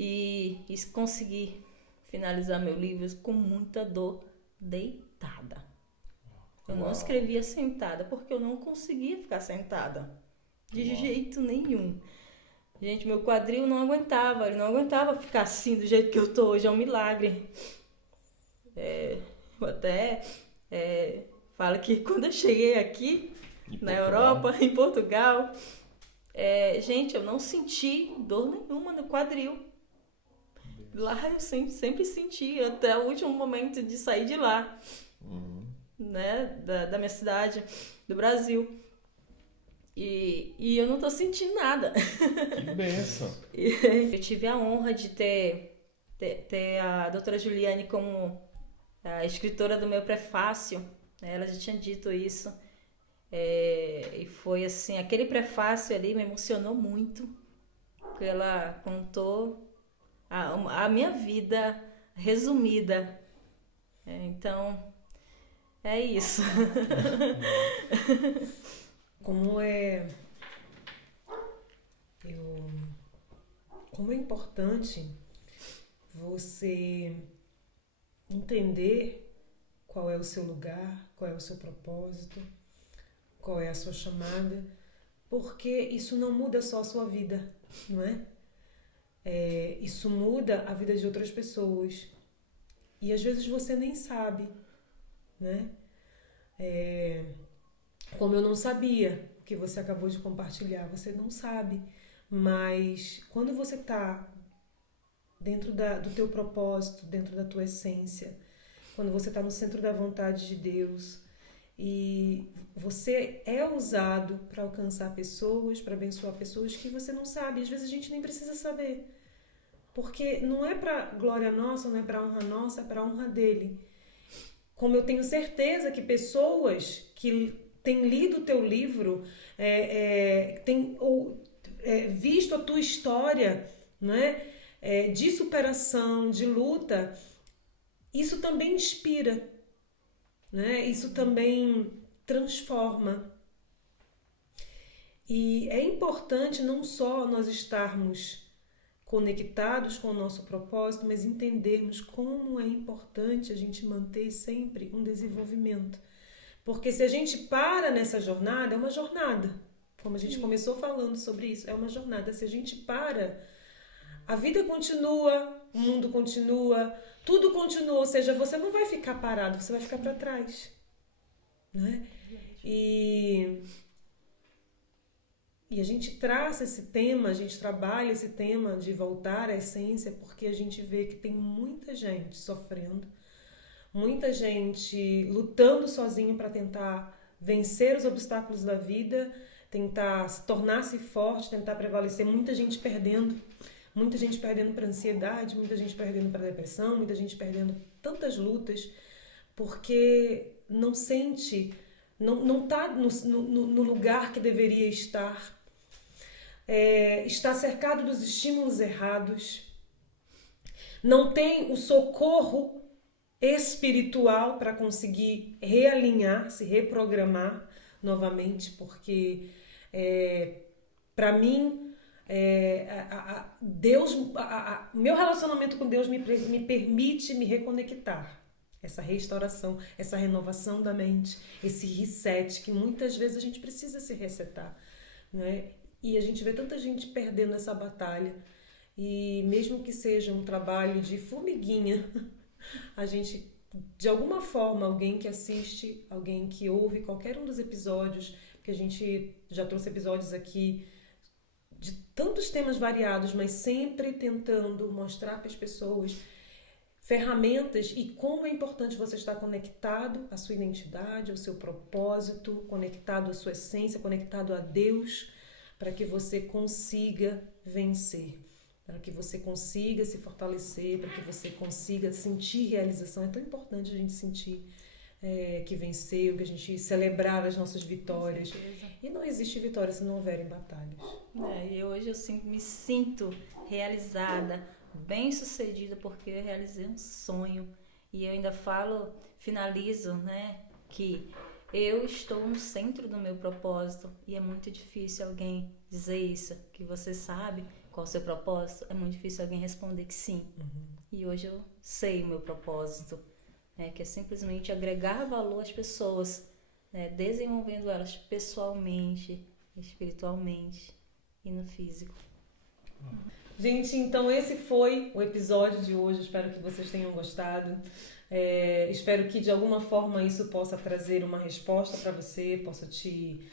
E consegui finalizar meu livro com muita dor, deitada. Eu não escrevia sentada, porque eu não conseguia ficar sentada. De jeito nenhum. Gente, meu quadril não aguentava. Ele não aguentava ficar assim, do jeito que eu tô hoje. É um milagre. Eu até falo que quando eu cheguei aqui, na Europa, em Portugal, gente, eu não senti dor nenhuma no quadril. Lá eu sempre senti, até o último momento de sair de lá, né, da minha cidade, do Brasil. E eu não tô sentindo nada. Que bênção. Eu tive a honra de ter a doutora Juliane como a escritora do meu prefácio, né? Ela já tinha dito isso. E foi assim, aquele prefácio ali me emocionou muito, porque ela contou a minha vida resumida. Então, é isso. Como é importante você entender qual é o seu lugar, qual é o seu propósito, qual é a sua chamada, porque isso não muda só a sua vida, não é? Isso muda a vida de outras pessoas. E às vezes você nem sabe, né? Como eu não sabia o que você acabou de compartilhar, você não sabe. Mas quando você está dentro do teu propósito, dentro da tua essência, quando você está no centro da vontade de Deus e você é usado para alcançar pessoas, para abençoar pessoas que você não sabe. Às vezes a gente nem precisa saber. Porque não é para glória nossa, não é para honra nossa, é para honra dele. Como eu tenho certeza que pessoas que têm lido o teu livro, têm visto a tua história, não é? De superação, de luta, isso também inspira, né? Isso também transforma. E é importante não só nós estarmos conectados com o nosso propósito, mas entendermos como é importante a gente manter sempre um desenvolvimento. Porque se a gente para nessa jornada, é uma jornada. Como a gente começou falando sobre isso, é uma jornada. Se a gente para, a vida continua, o mundo continua, tudo continua. Ou seja, você não vai ficar parado, você vai ficar para trás, né? E a gente traça esse tema, a gente trabalha esse tema de voltar à essência, porque a gente vê que tem muita gente sofrendo, muita gente lutando sozinho para tentar vencer os obstáculos da vida, tentar tornar-se forte, tentar prevalecer, muita gente perdendo para ansiedade, muita gente perdendo para depressão, muita gente perdendo tantas lutas, porque não sente, não está no lugar que deveria estar, está cercado dos estímulos errados, não tem o socorro espiritual para conseguir realinhar, se reprogramar novamente, porque para mim meu relacionamento com Deus me permite me reconectar. Essa restauração, essa renovação da mente, esse reset que muitas vezes a gente precisa se resetar, né? E a gente vê tanta gente perdendo essa batalha, e mesmo que seja um trabalho de formiguinha, a gente, de alguma forma, alguém que assiste, alguém que ouve qualquer um dos episódios, porque a gente já trouxe episódios aqui de tantos temas variados, mas sempre tentando mostrar para as pessoas ferramentas e como é importante você estar conectado à sua identidade, ao seu propósito, conectado à sua essência, conectado a Deus, para que você consiga vencer, para que você consiga se fortalecer, para que você consiga sentir realização. É tão importante a gente sentir que venceu, que a gente celebrar as nossas vitórias. E não existe vitória se não houverem batalhas. E hoje eu me sinto realizada, bem-sucedida, porque eu realizei um sonho. E eu ainda finalizo, né, que eu estou no centro do meu propósito. E é muito difícil alguém dizer isso, que você sabe qual é o seu propósito. É muito difícil alguém responder que sim. E hoje eu sei o meu propósito, né, que é simplesmente agregar valor às pessoas, né, desenvolvendo elas pessoalmente, espiritualmente e no físico. Gente, então esse foi o episódio de hoje. Espero que vocês tenham gostado. Espero que de alguma forma isso possa trazer uma resposta para você, possa te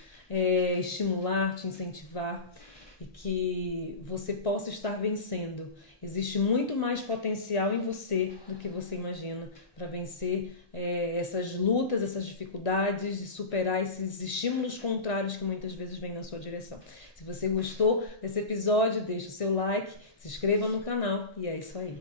estimular, te incentivar. e que você possa estar vencendo. Existe muito mais potencial em você do que você imagina para vencer essas lutas, essas dificuldades e superar esses estímulos contrários que muitas vezes vêm na sua direção. Se você gostou desse episódio, deixe o seu like, se inscreva no canal e é isso aí.